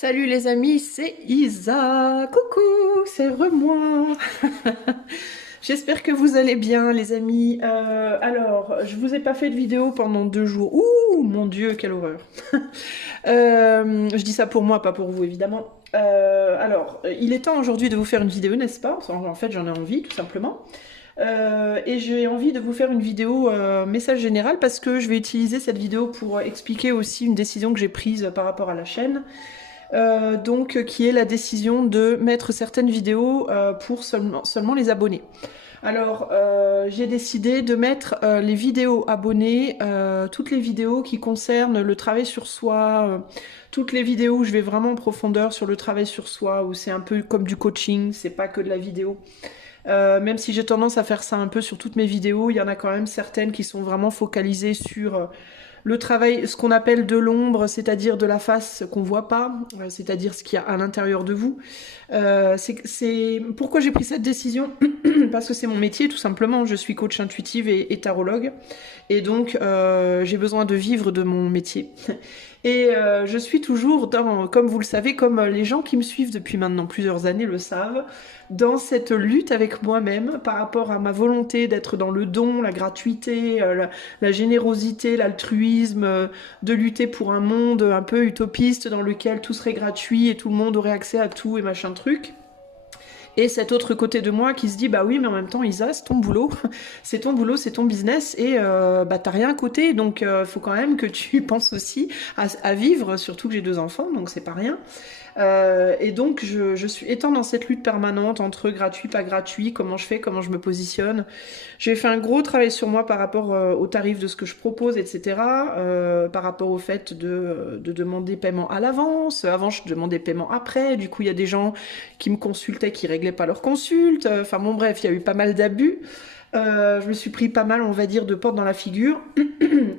Salut les amis, c'est Isa. Coucou, c'est moi. J'espère que vous allez bien les amis. Alors, je vous ai pas fait de vidéo pendant 2 jours. Ouh, mon Dieu, quelle horreur. Je dis ça pour moi, pas pour vous évidemment. Alors, il est temps aujourd'hui de vous faire une vidéo, n'est-ce pas? En fait, j'en ai envie, tout simplement. Et j'ai envie de vous faire une vidéo message général parce que je vais utiliser cette vidéo pour expliquer aussi une décision que j'ai prise par rapport à la chaîne. Qui est la décision de mettre certaines vidéos pour seulement les abonnés. Alors, j'ai décidé de mettre les vidéos abonnés, toutes les vidéos qui concernent le travail sur soi, toutes les vidéos où je vais vraiment en profondeur sur le travail sur soi, où c'est un peu comme du coaching, c'est pas que de la vidéo. Même si j'ai tendance à faire ça un peu sur toutes mes vidéos, il y en a quand même certaines qui sont vraiment focalisées sur le travail, ce qu'on appelle de l'ombre, c'est-à-dire de la face qu'on voit pas, c'est-à-dire ce qu'il y a à l'intérieur de vous. C'est pourquoi j'ai pris cette décision, parce que c'est mon métier tout simplement. Je suis coach intuitive et tarologue, et donc j'ai besoin de vivre de mon métier. Et je suis toujours dans, comme vous le savez, comme les gens qui me suivent depuis maintenant plusieurs années le savent, dans cette lutte avec moi-même par rapport à ma volonté d'être dans le don, la gratuité, la générosité, l'altruisme, de lutter pour un monde un peu utopiste dans lequel tout serait gratuit et tout le monde aurait accès à tout et machin truc. Et cet autre côté de moi qui se dit bah oui mais en même temps Isa c'est ton boulot, c'est ton boulot, c'est ton business et bah t'as rien à côté donc faut quand même que tu penses aussi à vivre, surtout que j'ai 2 enfants donc c'est pas rien. Et donc je suis étant dans cette lutte permanente entre gratuit, pas gratuit, comment je fais, comment je me positionne. J'ai fait un gros travail sur moi par rapport au tarif de ce que je propose, etc. Par rapport au fait de demander paiement à l'avance. Avant je demandais paiement après, du coup il y a des gens qui me consultaient qui réglaient pas leur consulte. Enfin bon bref, il y a eu pas mal d'abus. Je me suis pris pas mal, on va dire, de porte dans la figure.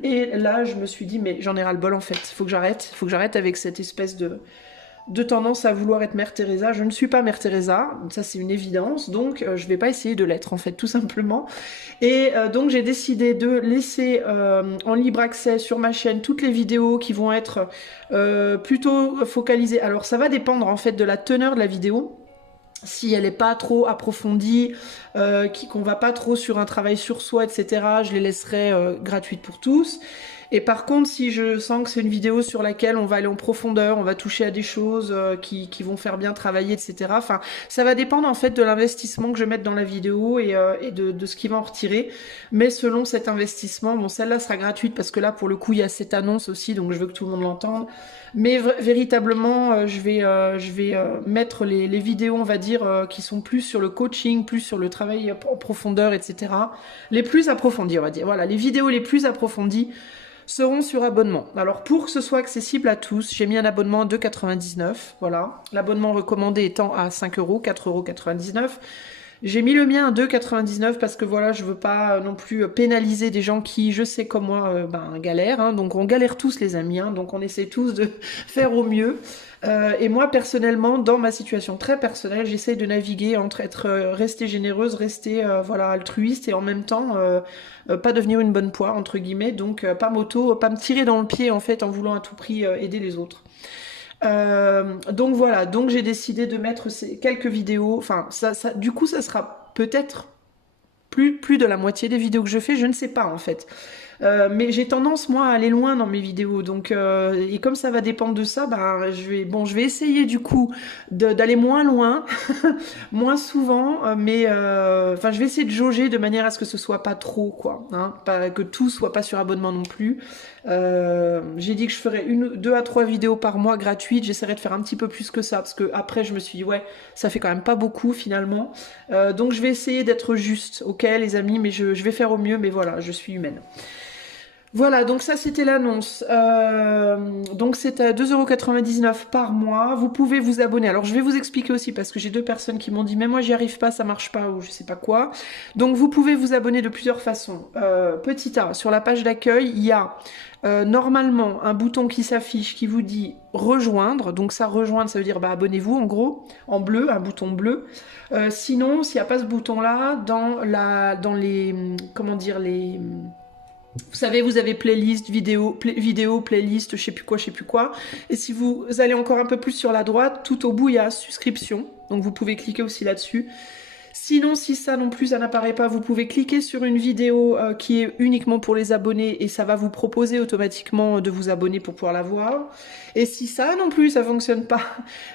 Et là, je me suis dit, mais j'en ai ras le bol en fait. Faut que j'arrête avec cette espèce de tendance à vouloir être Mère Teresa. Je ne suis pas Mère Teresa, ça c'est une évidence, donc je vais pas essayer de l'être en fait, tout simplement. Et donc j'ai décidé de laisser en libre accès sur ma chaîne toutes les vidéos qui vont être plutôt focalisées. Alors ça va dépendre en fait de la teneur de la vidéo. Si elle n'est pas trop approfondie, qu'on va pas trop sur un travail sur soi, etc., je les laisserai gratuites pour tous. Et par contre, si je sens que c'est une vidéo sur laquelle on va aller en profondeur, on va toucher à des choses qui vont faire bien travailler, etc. Enfin, ça va dépendre en fait de l'investissement que je vais mettre dans la vidéo et de ce qui va en retirer. Mais selon cet investissement, bon, celle-là sera gratuite parce que là, pour le coup, il y a cette annonce aussi, donc je veux que tout le monde l'entende. Mais véritablement, je vais mettre les vidéos, on va dire, qui sont plus sur le coaching, plus sur le travail en profondeur, etc. Les plus approfondies, on va dire. Voilà, les vidéos les plus approfondies seront sur abonnement. Alors pour que ce soit accessible à tous, j'ai mis un abonnement de 2,99 €. Voilà. L'abonnement recommandé étant à 5 €, 4,99 €. J'ai mis le mien à 2,99 € parce que voilà, je veux pas non plus pénaliser des gens qui, je sais comme moi, galèrent. Hein, donc on galère tous les amis, hein, donc on essaie tous de faire au mieux. Et moi personnellement, dans ma situation très personnelle, j'essaie de naviguer entre rester généreuse, rester voilà altruiste et en même temps pas devenir une bonne poire entre guillemets. Donc pas me tirer dans le pied en fait en voulant à tout prix aider les autres. Donc voilà, donc j'ai décidé de mettre ces quelques vidéos. Enfin, du coup, ça sera peut-être plus de la moitié des vidéos que je fais, je ne sais pas en fait. Mais j'ai tendance moi à aller loin dans mes vidéos, donc et comme ça va dépendre de ça, je vais essayer du coup d'aller moins loin, moins souvent, mais enfin je vais essayer de jauger de manière à ce que ce soit pas trop quoi, hein, pas que tout soit pas sur abonnement non plus. J'ai dit que je ferais 2 à 3 vidéos par mois gratuites, j'essaierai de faire un petit peu plus que ça parce que après je me suis dit ouais ça fait quand même pas beaucoup finalement, donc je vais essayer d'être juste, ok les amis, mais je vais faire au mieux, mais voilà je suis humaine. Voilà, donc ça c'était l'annonce. Donc c'est à 2,99 € par mois. Vous pouvez vous abonner. Alors je vais vous expliquer aussi parce que j'ai 2 personnes qui m'ont dit mais moi j'y arrive pas, ça marche pas ou je sais pas quoi. Donc vous pouvez vous abonner de plusieurs façons. Petit A, sur la page d'accueil, il y a normalement un bouton qui s'affiche qui vous dit rejoindre. Donc ça rejoindre, ça veut dire bah, abonnez-vous en gros, en bleu, un bouton bleu. Sinon, s'il n'y a pas ce bouton là, dans les comment dire Vous savez, vous avez playlist, vidéo, playlist, je sais plus quoi, je sais plus quoi. Et si vous allez encore un peu plus sur la droite, tout au bout, il y a souscription. Donc vous pouvez cliquer aussi là-dessus. Sinon, si ça non plus, ça n'apparaît pas, vous pouvez cliquer sur une vidéo qui est uniquement pour les abonnés et ça va vous proposer automatiquement de vous abonner pour pouvoir la voir. Et si ça non plus, ça fonctionne pas,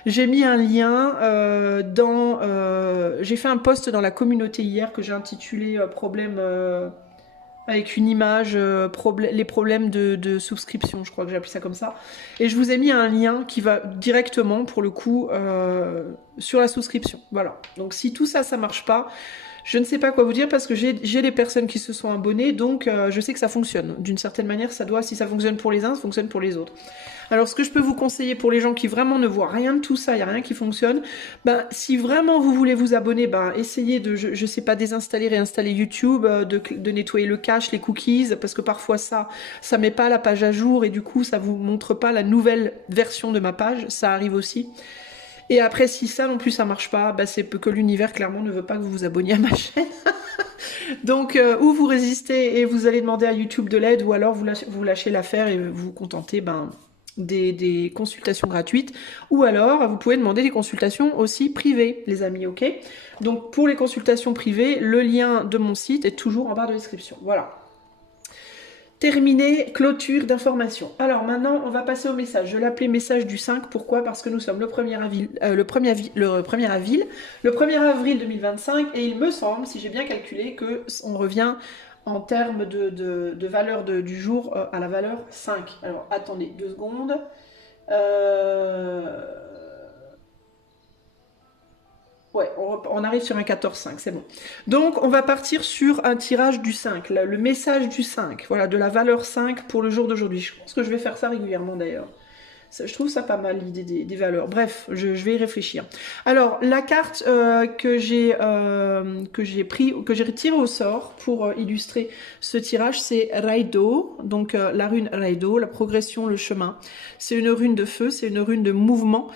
j'ai mis un lien j'ai fait un post dans la communauté hier que j'ai intitulé problème avec une image, les problèmes de souscription, je crois que j'ai appelé ça comme ça. Et je vous ai mis un lien qui va directement, pour le coup, sur la souscription. Voilà. Donc si tout ça, ça marche pas, je ne sais pas quoi vous dire parce que j'ai les personnes qui se sont abonnées, donc je sais que ça fonctionne. D'une certaine manière, ça doit, si ça fonctionne pour les uns, ça fonctionne pour les autres. Alors, ce que je peux vous conseiller pour les gens qui vraiment ne voient rien de tout ça, il n'y a rien qui fonctionne, ben, si vraiment vous voulez vous abonner, ben, essayez de, je sais pas, désinstaller, réinstaller YouTube, de nettoyer le cache, les cookies, parce que parfois ça met pas la page à jour et du coup, ça vous montre pas la nouvelle version de ma page, ça arrive aussi. Et après, si ça non plus ça marche pas, ben, c'est que l'univers clairement ne veut pas que vous vous abonniez à ma chaîne. Donc, ou vous résistez et vous allez demander à YouTube de l'aide, ou alors vous lâchez l'affaire et vous vous contentez, ben, des consultations gratuites, ou alors vous pouvez demander des consultations aussi privées, les amis, ok? Donc pour les consultations privées, le lien de mon site est toujours en barre de description. Voilà. Terminé, clôture d'information. Alors maintenant, on va passer au message. Je l'appelais message du 5. Pourquoi? Parce que nous sommes le 1er avril 2025 et il me semble, si j'ai bien calculé, que on revient en termes de valeur du jour à la valeur 5. Alors attendez 2 secondes. Ouais, on arrive sur un 14,5, c'est bon. Donc, on va partir sur un tirage du 5, le message du 5, voilà, de la valeur 5 pour le jour d'aujourd'hui. Je pense que je vais faire ça régulièrement d'ailleurs. Je trouve ça pas mal, l'idée des valeurs. Bref, je vais y réfléchir. Alors, la carte que j'ai retirée au sort pour illustrer ce tirage, c'est Raido. Donc, la rune Raido, la progression, le chemin. C'est une rune de feu, c'est une rune de mouvement.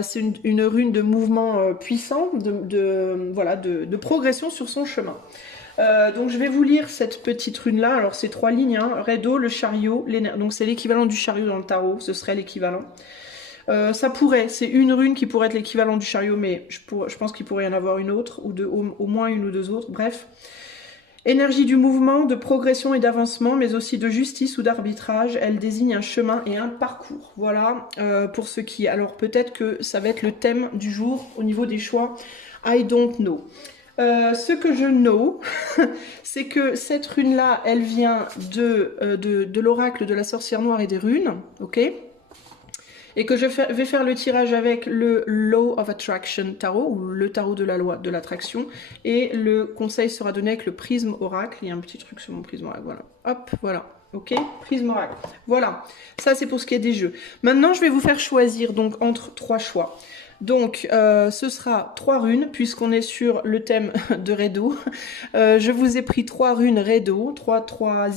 C'est une rune de mouvement puissant, de progression sur son chemin. Donc je vais vous lire cette petite rune là, alors c'est 3 lignes, hein. Raido, le chariot, donc c'est l'équivalent du chariot dans le tarot, ce serait l'équivalent. Ça pourrait, c'est une rune qui pourrait être l'équivalent du chariot, mais je pense qu'il pourrait y en avoir une autre, ou au moins une ou deux autres, bref. Énergie du mouvement, de progression et d'avancement, mais aussi de justice ou d'arbitrage, elle désigne un chemin et un parcours. Voilà pour ce qui est. Alors peut-être que ça va être le thème du jour au niveau des choix. I don't know. Ce que je know, c'est que cette rune-là, elle vient de l'oracle de la sorcière noire et des runes, ok? Et que je vais faire le tirage avec le Law of Attraction Tarot, ou le tarot de la loi de l'attraction, et le conseil sera donné avec le prisme oracle. Il y a un petit truc sur mon prisme oracle, voilà. Hop, voilà. Ok, prisme oracle. Voilà, ça c'est pour ce qui est des jeux. Maintenant, je vais vous faire choisir donc entre 3 choix. Donc, ce sera 3 runes, puisqu'on est sur le thème de Raido. Je vous ai pris 3 runes Raido, 3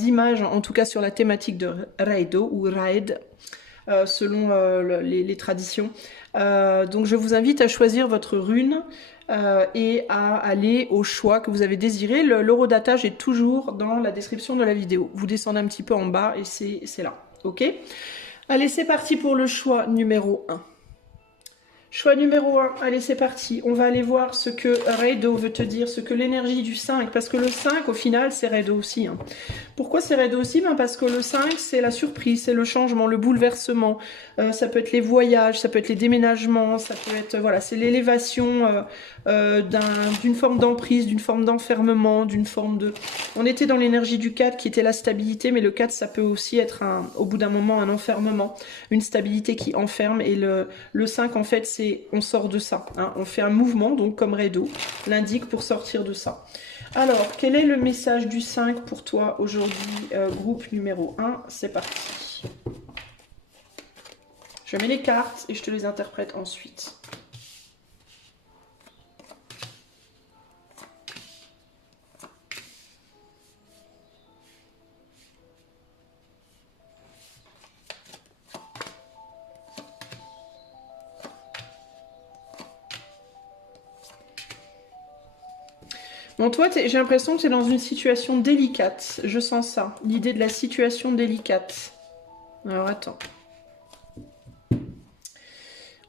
images, en tout cas sur la thématique de Raido, ou Raid, selon les traditions. Donc, je vous invite à choisir votre rune et à aller au choix que vous avez désiré. L'horodatage est toujours dans la description de la vidéo. Vous descendez un petit peu en bas et c'est là. Ok? Allez, c'est parti pour le choix numéro 1. Choix numéro 1, allez c'est parti, on va aller voir ce que Raido veut te dire, ce que l'énergie du 5, parce que le 5 au final c'est Raido aussi. Hein. Pourquoi c'est Raido aussi? Ben parce que le 5 c'est la surprise, c'est le changement, le bouleversement, ça peut être les voyages, ça peut être les déménagements, ça peut être, voilà, c'est l'élévation d'une forme d'emprise, d'une forme d'enfermement, d'une forme de... On était dans l'énergie du 4 qui était la stabilité, mais le 4 ça peut aussi être au bout d'un moment un enfermement, une stabilité qui enferme, et le 5 en fait c'est on sort de ça, hein. On fait un mouvement, donc comme Raido l'indique, pour sortir de ça. Alors, quel est le message du 5 pour toi aujourd'hui, groupe numéro 1? C'est parti. Je mets les cartes et je te les interprète ensuite. Bon, toi, j'ai l'impression que tu es dans une situation délicate. Je sens ça. L'idée de la situation délicate. Alors, attends.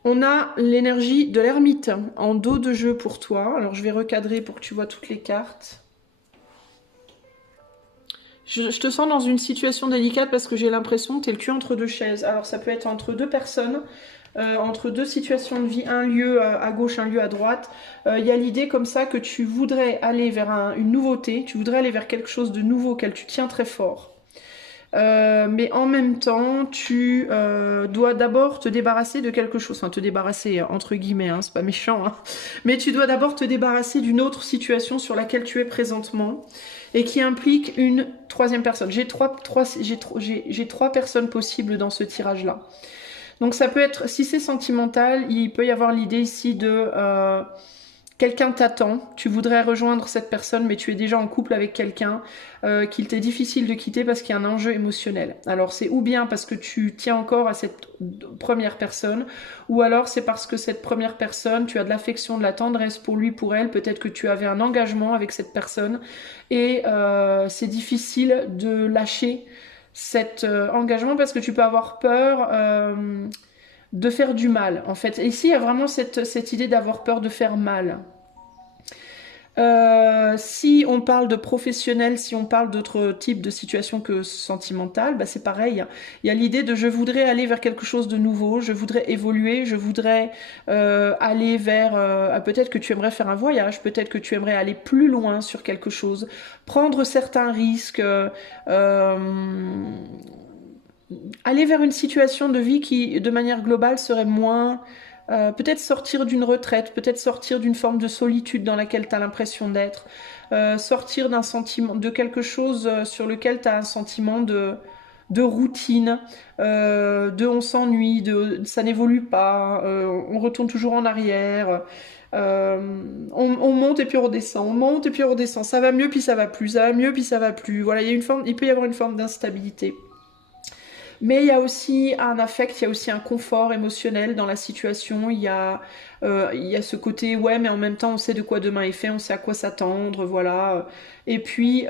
On a l'énergie de l'ermite en dos de jeu pour toi. Alors, je vais recadrer pour que tu vois toutes les cartes. Je te sens dans une situation délicate parce que j'ai l'impression que tu es le cul entre deux chaises. Alors, ça peut être entre deux personnes. Entre deux situations de vie, un lieu à gauche, un lieu à droite. Il y a l'idée comme ça que tu voudrais aller vers une nouveauté, tu voudrais aller vers quelque chose de nouveau auquel tu tiens très fort. Mais en même temps, tu dois d'abord te débarrasser de quelque chose. Enfin, te débarrasser, entre guillemets, hein, c'est pas méchant. Hein. Mais tu dois d'abord te débarrasser d'une autre situation sur laquelle tu es présentement et qui implique une troisième personne. J'ai trois personnes possibles dans ce tirage-là. Donc ça peut être, si c'est sentimental, il peut y avoir l'idée ici de quelqu'un t'attend, tu voudrais rejoindre cette personne mais tu es déjà en couple avec quelqu'un qu'il t'est difficile de quitter parce qu'il y a un enjeu émotionnel. Alors c'est ou bien parce que tu tiens encore à cette première personne ou alors c'est parce que cette première personne, tu as de l'affection, de la tendresse pour lui, pour elle, peut-être que tu avais un engagement avec cette personne et c'est difficile de lâcher cet engagement parce que tu peux avoir peur de faire du mal en fait. Et ici il y a vraiment cette idée d'avoir peur de faire mal. Si on parle de professionnel, si on parle d'autres types de situations que sentimentales, bah c'est pareil. Il y a l'idée de je voudrais aller vers quelque chose de nouveau, je voudrais évoluer, je voudrais aller vers... peut-être que tu aimerais faire un voyage, peut-être que tu aimerais aller plus loin sur quelque chose, prendre certains risques, aller vers une situation de vie qui, de manière globale, serait moins... peut-être sortir d'une retraite, peut-être sortir d'une forme de solitude dans laquelle tu as l'impression d'être, sortir d'un sentiment, de quelque chose sur lequel tu as un sentiment de routine, de on s'ennuie, de ça n'évolue pas, on retourne toujours en arrière, on monte et puis on redescend, on monte et puis on redescend, ça va mieux puis ça va plus, ça va mieux puis ça va plus. Voilà, il peut y avoir une forme d'instabilité. Mais il y a aussi un affect, il y a aussi un confort émotionnel dans la situation. Il y a ce côté, ouais, mais en même temps, on sait de quoi demain est fait, on sait à quoi s'attendre, voilà. Et puis,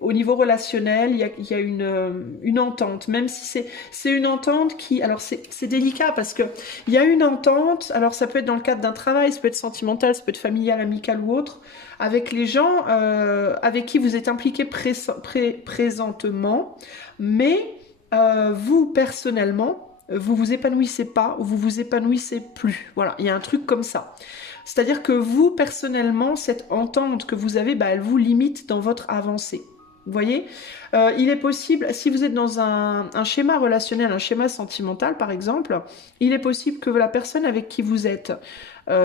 au niveau relationnel, il y a une entente, même si c'est une entente qui... Alors, c'est délicat parce que il y a une entente, alors ça peut être dans le cadre d'un travail, ça peut être sentimental, ça peut être familial, amical ou autre, avec les gens avec qui vous êtes impliqués présentement, mais vous, personnellement, vous vous épanouissez pas ou vous vous épanouissez plus. Voilà, il y a un truc comme ça. C'est-à-dire que vous, personnellement, cette entente que vous avez, bah, elle vous limite dans votre avancée. Vous voyez, il est possible, si vous êtes dans un schéma relationnel, un schéma sentimental par exemple, il est possible que la personne avec qui vous êtes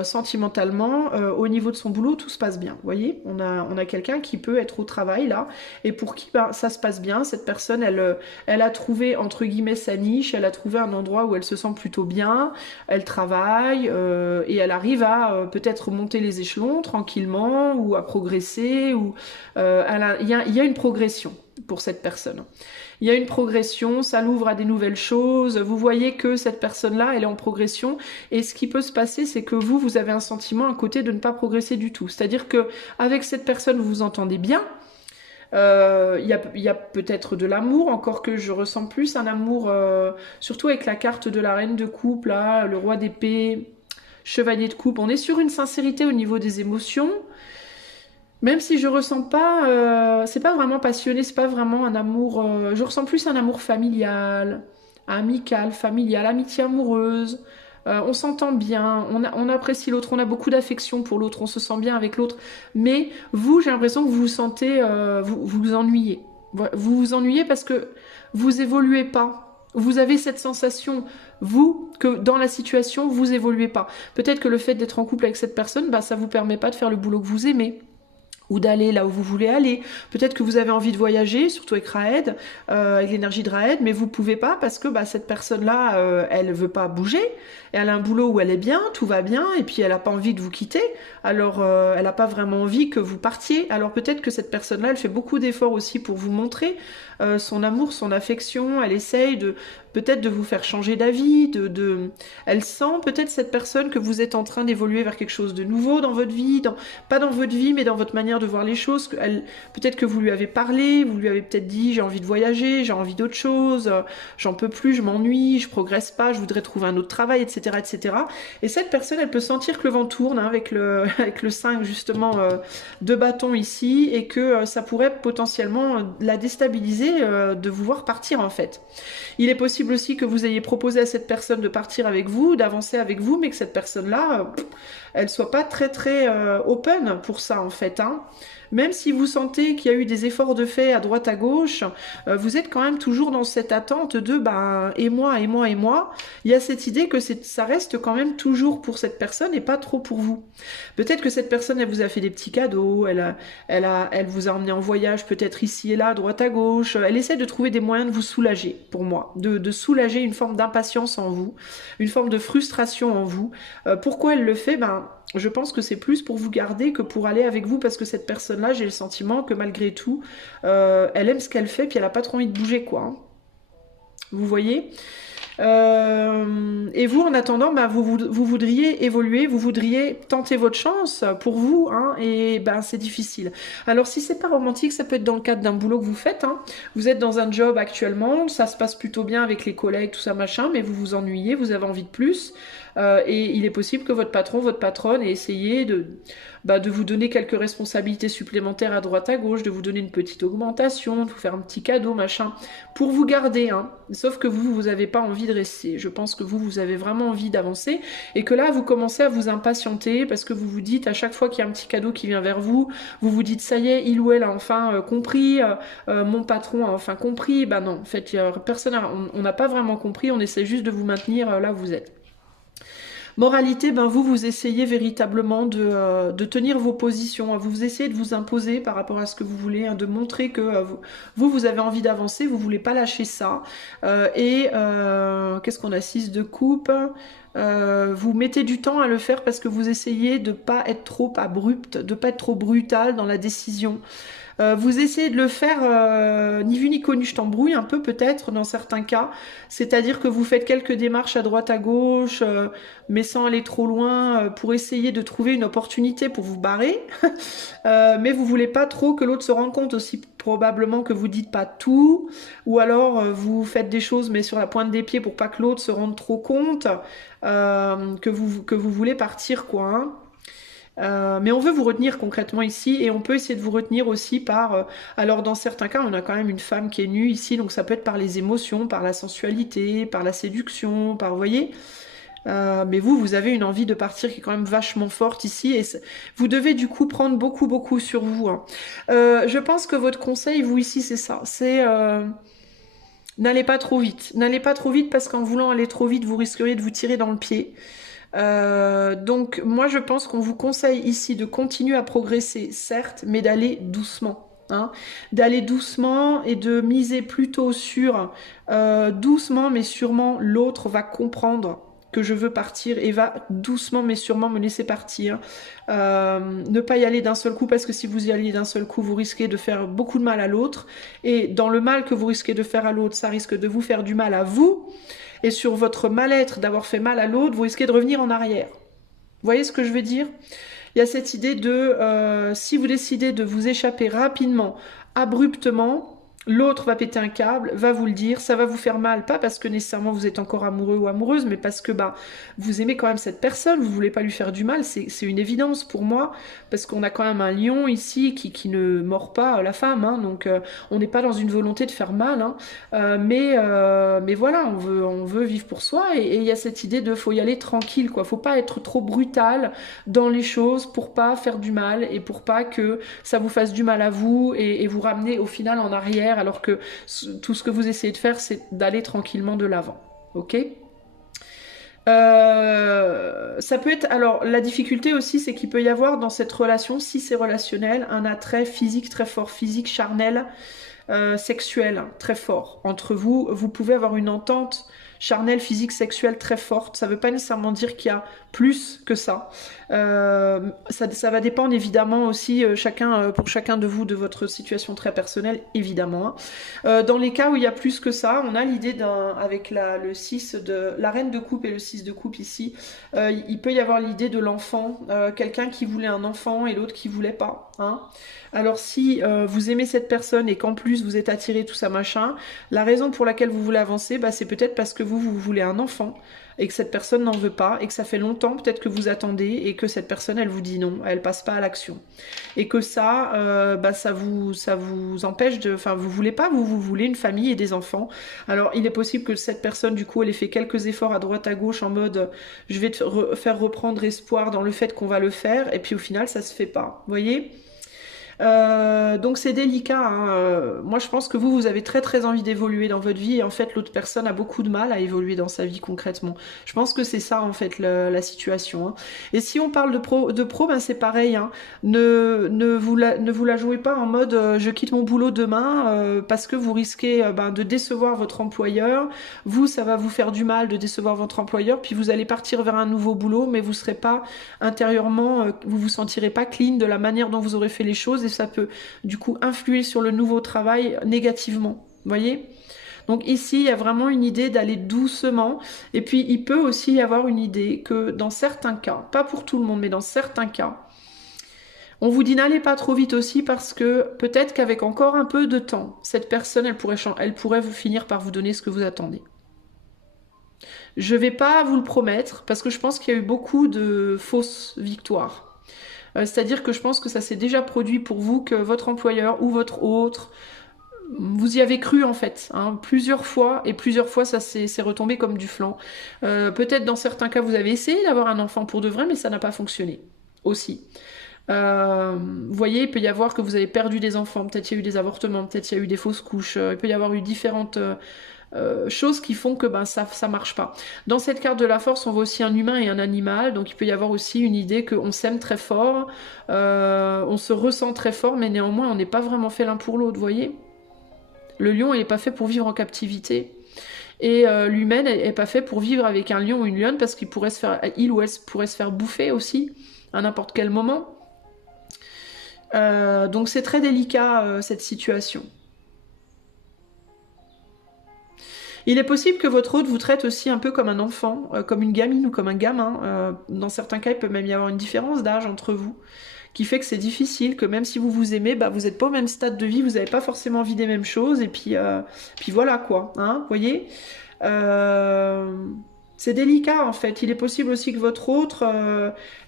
sentimentalement, au niveau de son boulot, tout se passe bien. Vous voyez, on a quelqu'un qui peut être au travail là, et pour qui ça se passe bien. Cette personne, elle a trouvé entre guillemets sa niche, elle a trouvé un endroit où elle se sent plutôt bien, elle travaille et elle arrive à peut-être monter les échelons tranquillement ou à progresser. Ou il y a une progression pour cette personne. Il y a une progression, ça l'ouvre à des nouvelles choses, vous voyez que cette personne-là, elle est en progression, et ce qui peut se passer, c'est que vous avez un sentiment à côté de ne pas progresser du tout. C'est-à-dire que avec cette personne, vous vous entendez bien, il y a peut-être de l'amour, encore que je ressens plus un amour, surtout avec la carte de la reine de coupe, là, le roi d'épée, chevalier de coupe, on est sur une sincérité au niveau des émotions. Même si je ressens pas, c'est pas vraiment passionné, c'est pas vraiment un amour, je ressens plus un amour familial, amical, familial, amitié amoureuse, on s'entend bien, on apprécie l'autre, on a beaucoup d'affection pour l'autre, on se sent bien avec l'autre, mais vous, j'ai l'impression que vous vous sentez, vous vous ennuyez. Vous vous ennuyez parce que vous évoluez pas. Vous avez cette sensation, vous, que dans la situation, vous évoluez pas. Peut-être que le fait d'être en couple avec cette personne, bah, ça vous permet pas de faire le boulot que vous aimez, ou d'aller là où vous voulez aller. Peut-être que vous avez envie de voyager, surtout avec Raed, avec l'énergie de Raed, mais vous pouvez pas parce que bah, cette personne-là, elle veut pas bouger, et elle a un boulot où elle est bien, tout va bien, et puis elle a pas envie de vous quitter, alors elle a pas vraiment envie que vous partiez, alors peut-être que cette personne-là, elle fait beaucoup d'efforts aussi pour vous montrer son amour, son affection, elle essaye peut-être de vous faire changer d'avis, elle sent peut-être cette personne que vous êtes en train d'évoluer vers quelque chose de nouveau dans votre vie, pas dans votre vie, mais dans votre manière de voir les choses. Peut-être que vous lui avez parlé, vous lui avez peut-être dit j'ai envie de voyager, j'ai envie d'autre chose, j'en peux plus, je m'ennuie, je progresse pas, je voudrais trouver un autre travail, etc., etc. Et cette personne, elle peut sentir que le vent tourne, hein, avec le 5 justement de bâton ici, et que ça pourrait potentiellement la déstabiliser de vous voir partir en fait. Il est possible aussi que vous ayez proposé à cette personne de partir avec vous, d'avancer avec vous, mais que cette personne-là, elle soit pas très très open pour ça en fait, hein. Même si vous sentez qu'il y a eu des efforts de fait à droite à gauche, vous êtes quand même toujours dans cette attente de ben et moi et moi et moi. Il y a cette idée que ça reste quand même toujours pour cette personne et pas trop pour vous. Peut-être que cette personne, elle vous a fait des petits cadeaux, elle vous a emmené en voyage, peut-être ici et là, à droite à gauche. Elle essaie de trouver des moyens de vous soulager, pour moi, de soulager une forme d'impatience en vous, une forme de frustration en vous. Pourquoi elle le fait? Ben, je pense que c'est plus pour vous garder que pour aller avec vous, parce que cette personne-là, j'ai le sentiment que malgré tout, elle aime ce qu'elle fait, puis elle n'a pas trop envie de bouger, quoi, hein. Vous voyez? Et vous, en attendant, bah, vous voudriez évoluer, vous voudriez tenter votre chance pour vous, hein, et ben c'est difficile. Alors si c'est pas romantique, ça peut être dans le cadre d'un boulot que vous faites, hein. Vous êtes dans un job actuellement, ça se passe plutôt bien avec les collègues, tout ça machin, mais vous vous ennuyez, vous avez envie de plus, et il est possible que votre patron, votre patronne ait essayé de vous donner quelques responsabilités supplémentaires à droite à gauche, de vous donner une petite augmentation, de vous faire un petit cadeau, machin, pour vous garder, hein. Sauf que vous n'avez pas envie de rester. Je pense que vous avez vraiment envie d'avancer, et que là, vous commencez à vous impatienter, parce que vous vous dites, à chaque fois qu'il y a un petit cadeau qui vient vers vous, vous vous dites, ça y est, il ou elle a enfin compris, mon patron a enfin compris. Ben non, en fait, personne, on n'a pas vraiment compris, on essaie juste de vous maintenir là où vous êtes. Moralité, ben vous essayez véritablement de tenir vos positions, hein. Vous essayez de vous imposer par rapport à ce que vous voulez, hein, de montrer que vous avez envie d'avancer, vous voulez pas lâcher ça. Qu'est-ce qu'on a? 6 de coupe. Vous mettez du temps à le faire parce que vous essayez de pas être trop abrupt, de pas être trop brutal dans la décision. Vous essayez de le faire ni vu ni connu, je t'embrouille un peu peut-être dans certains cas, c'est-à-dire que vous faites quelques démarches à droite à gauche, mais sans aller trop loin, pour essayer de trouver une opportunité pour vous barrer, mais vous voulez pas trop que l'autre se rende compte aussi, probablement que vous dites pas tout, ou alors vous faites des choses mais sur la pointe des pieds pour pas que l'autre se rende trop compte que vous voulez partir, quoi, hein. Mais on veut vous retenir concrètement ici, et on peut essayer de vous retenir aussi par... alors dans certains cas, on a quand même une femme qui est nue ici, donc ça peut être par les émotions, par la sensualité, par la séduction, par... Vous voyez, mais vous avez une envie de partir qui est quand même vachement forte ici, et vous devez du coup prendre beaucoup, beaucoup sur vous, hein. Je pense que votre conseil, vous ici, c'est ça, c'est... n'allez pas trop vite. N'allez pas trop vite, parce qu'en voulant aller trop vite, vous risqueriez de vous tirer dans le pied. Donc moi je pense qu'on vous conseille ici de continuer à progresser, certes, mais d'aller doucement, hein, d'aller doucement, et de miser plutôt sur doucement mais sûrement l'autre va comprendre que je veux partir et va doucement mais sûrement me laisser partir. Ne pas y aller d'un seul coup, parce que si vous y allez d'un seul coup, vous risquez de faire beaucoup de mal à l'autre, et dans le mal que vous risquez de faire à l'autre, ça risque de vous faire du mal à vous. Et sur votre mal-être d'avoir fait mal à l'autre, vous risquez de revenir en arrière. Vous voyez ce que je veux dire? Il y a cette idée de, si vous décidez de vous échapper rapidement, abruptement, l'autre va péter un câble, va vous le dire, ça va vous faire mal, pas parce que nécessairement vous êtes encore amoureux ou amoureuse, mais parce que bah, vous aimez quand même cette personne, vous voulez pas lui faire du mal, c'est une évidence pour moi, parce qu'on a quand même un lion ici qui ne mord pas la femme, hein, donc on n'est pas dans une volonté de faire mal, hein, mais voilà, on veut vivre pour soi, et il y a cette idée de faut y aller tranquille, quoi, faut pas être trop brutal dans les choses pour pas faire du mal, et pour pas que ça vous fasse du mal à vous, et vous ramener au final en arrière, alors que tout ce que vous essayez de faire, c'est d'aller tranquillement de l'avant. Ok? Ça peut être... Alors, la difficulté aussi, c'est qu'il peut y avoir dans cette relation, si c'est relationnel, un attrait physique très fort, physique, charnel, sexuel, très fort entre vous. Vous pouvez avoir une entente charnelle, physique, sexuelle très forte. Ça ne veut pas nécessairement dire qu'il y a plus que ça. Ça va dépendre évidemment aussi pour chacun de vous de votre situation très personnelle, évidemment. Hein. Dans les cas où il y a plus que ça, on a l'idée avec le 6 de la reine de coupe et le 6 de coupe ici, il peut y avoir l'idée de l'enfant, quelqu'un qui voulait un enfant et l'autre qui voulait pas. Hein. Alors si vous aimez cette personne et qu'en plus vous êtes attiré, tout ça machin, la raison pour laquelle vous voulez avancer, bah, c'est peut-être parce que vous voulez un enfant et que cette personne n'en veut pas et que ça fait longtemps peut-être que vous attendez et que cette personne elle vous dit non, elle passe pas à l'action et que ça, bah, ça vous empêche de, enfin vous voulez pas, vous voulez une famille et des enfants. Alors il est possible que cette personne du coup elle ait fait quelques efforts à droite à gauche en mode je vais te faire reprendre espoir dans le fait qu'on va le faire et puis au final ça se fait pas, vous voyez. Donc c'est délicat. Hein. Moi, je pense que vous avez très très envie d'évoluer dans votre vie et en fait, l'autre personne a beaucoup de mal à évoluer dans sa vie concrètement. Je pense que c'est ça en fait la situation. Hein. Et si on parle de pro, ben c'est pareil. Hein. Ne vous la jouez pas en mode je quitte mon boulot demain parce que vous risquez de décevoir votre employeur. Vous, ça va vous faire du mal de décevoir votre employeur, puis vous allez partir vers un nouveau boulot, mais vous serez pas intérieurement, vous vous sentirez pas clean de la manière dont vous aurez fait les choses. Et ça peut du coup influer sur le nouveau travail négativement, vous voyez. Donc ici, il y a vraiment une idée d'aller doucement. Et puis, il peut aussi y avoir une idée que dans certains cas, pas pour tout le monde, mais dans certains cas, on vous dit n'allez pas trop vite aussi parce que peut-être qu'avec encore un peu de temps, cette personne, elle pourrait vous finir par vous donner ce que vous attendez. Je ne vais pas vous le promettre parce que je pense qu'il y a eu beaucoup de fausses victoires. C'est-à-dire que je pense que ça s'est déjà produit pour vous, que votre employeur ou votre autre, vous y avez cru en fait, hein, plusieurs fois, et plusieurs fois ça s'est retombé comme du flanc. Peut-être dans certains cas vous avez essayé d'avoir un enfant pour de vrai, mais ça n'a pas fonctionné aussi. Vous voyez, il peut y avoir que vous avez perdu des enfants, peut-être il y a eu des avortements, peut-être il y a eu des fausses couches, il peut y avoir eu différentes... choses qui font que ça marche pas. Dans cette carte de la force, on voit aussi un humain et un animal, donc il peut y avoir aussi une idée qu'on s'aime très fort, on se ressent très fort, mais néanmoins on n'est pas vraiment fait l'un pour l'autre, vous voyez. Le lion il n'est pas fait pour vivre en captivité. Et l'humaine n'est pas fait pour vivre avec un lion ou une lionne parce il ou elle pourrait se faire bouffer aussi à n'importe quel moment. Donc c'est très délicat cette situation. Il est possible que votre hôte vous traite aussi un peu comme un enfant, comme une gamine ou comme un gamin. Dans certains cas, il peut même y avoir une différence d'âge entre vous, qui fait que c'est difficile, que même si vous vous aimez, vous n'êtes pas au même stade de vie, vous n'avez pas forcément envie des mêmes choses, et puis voilà quoi, hein, vous voyez. C'est délicat en fait. Il est possible aussi que votre autre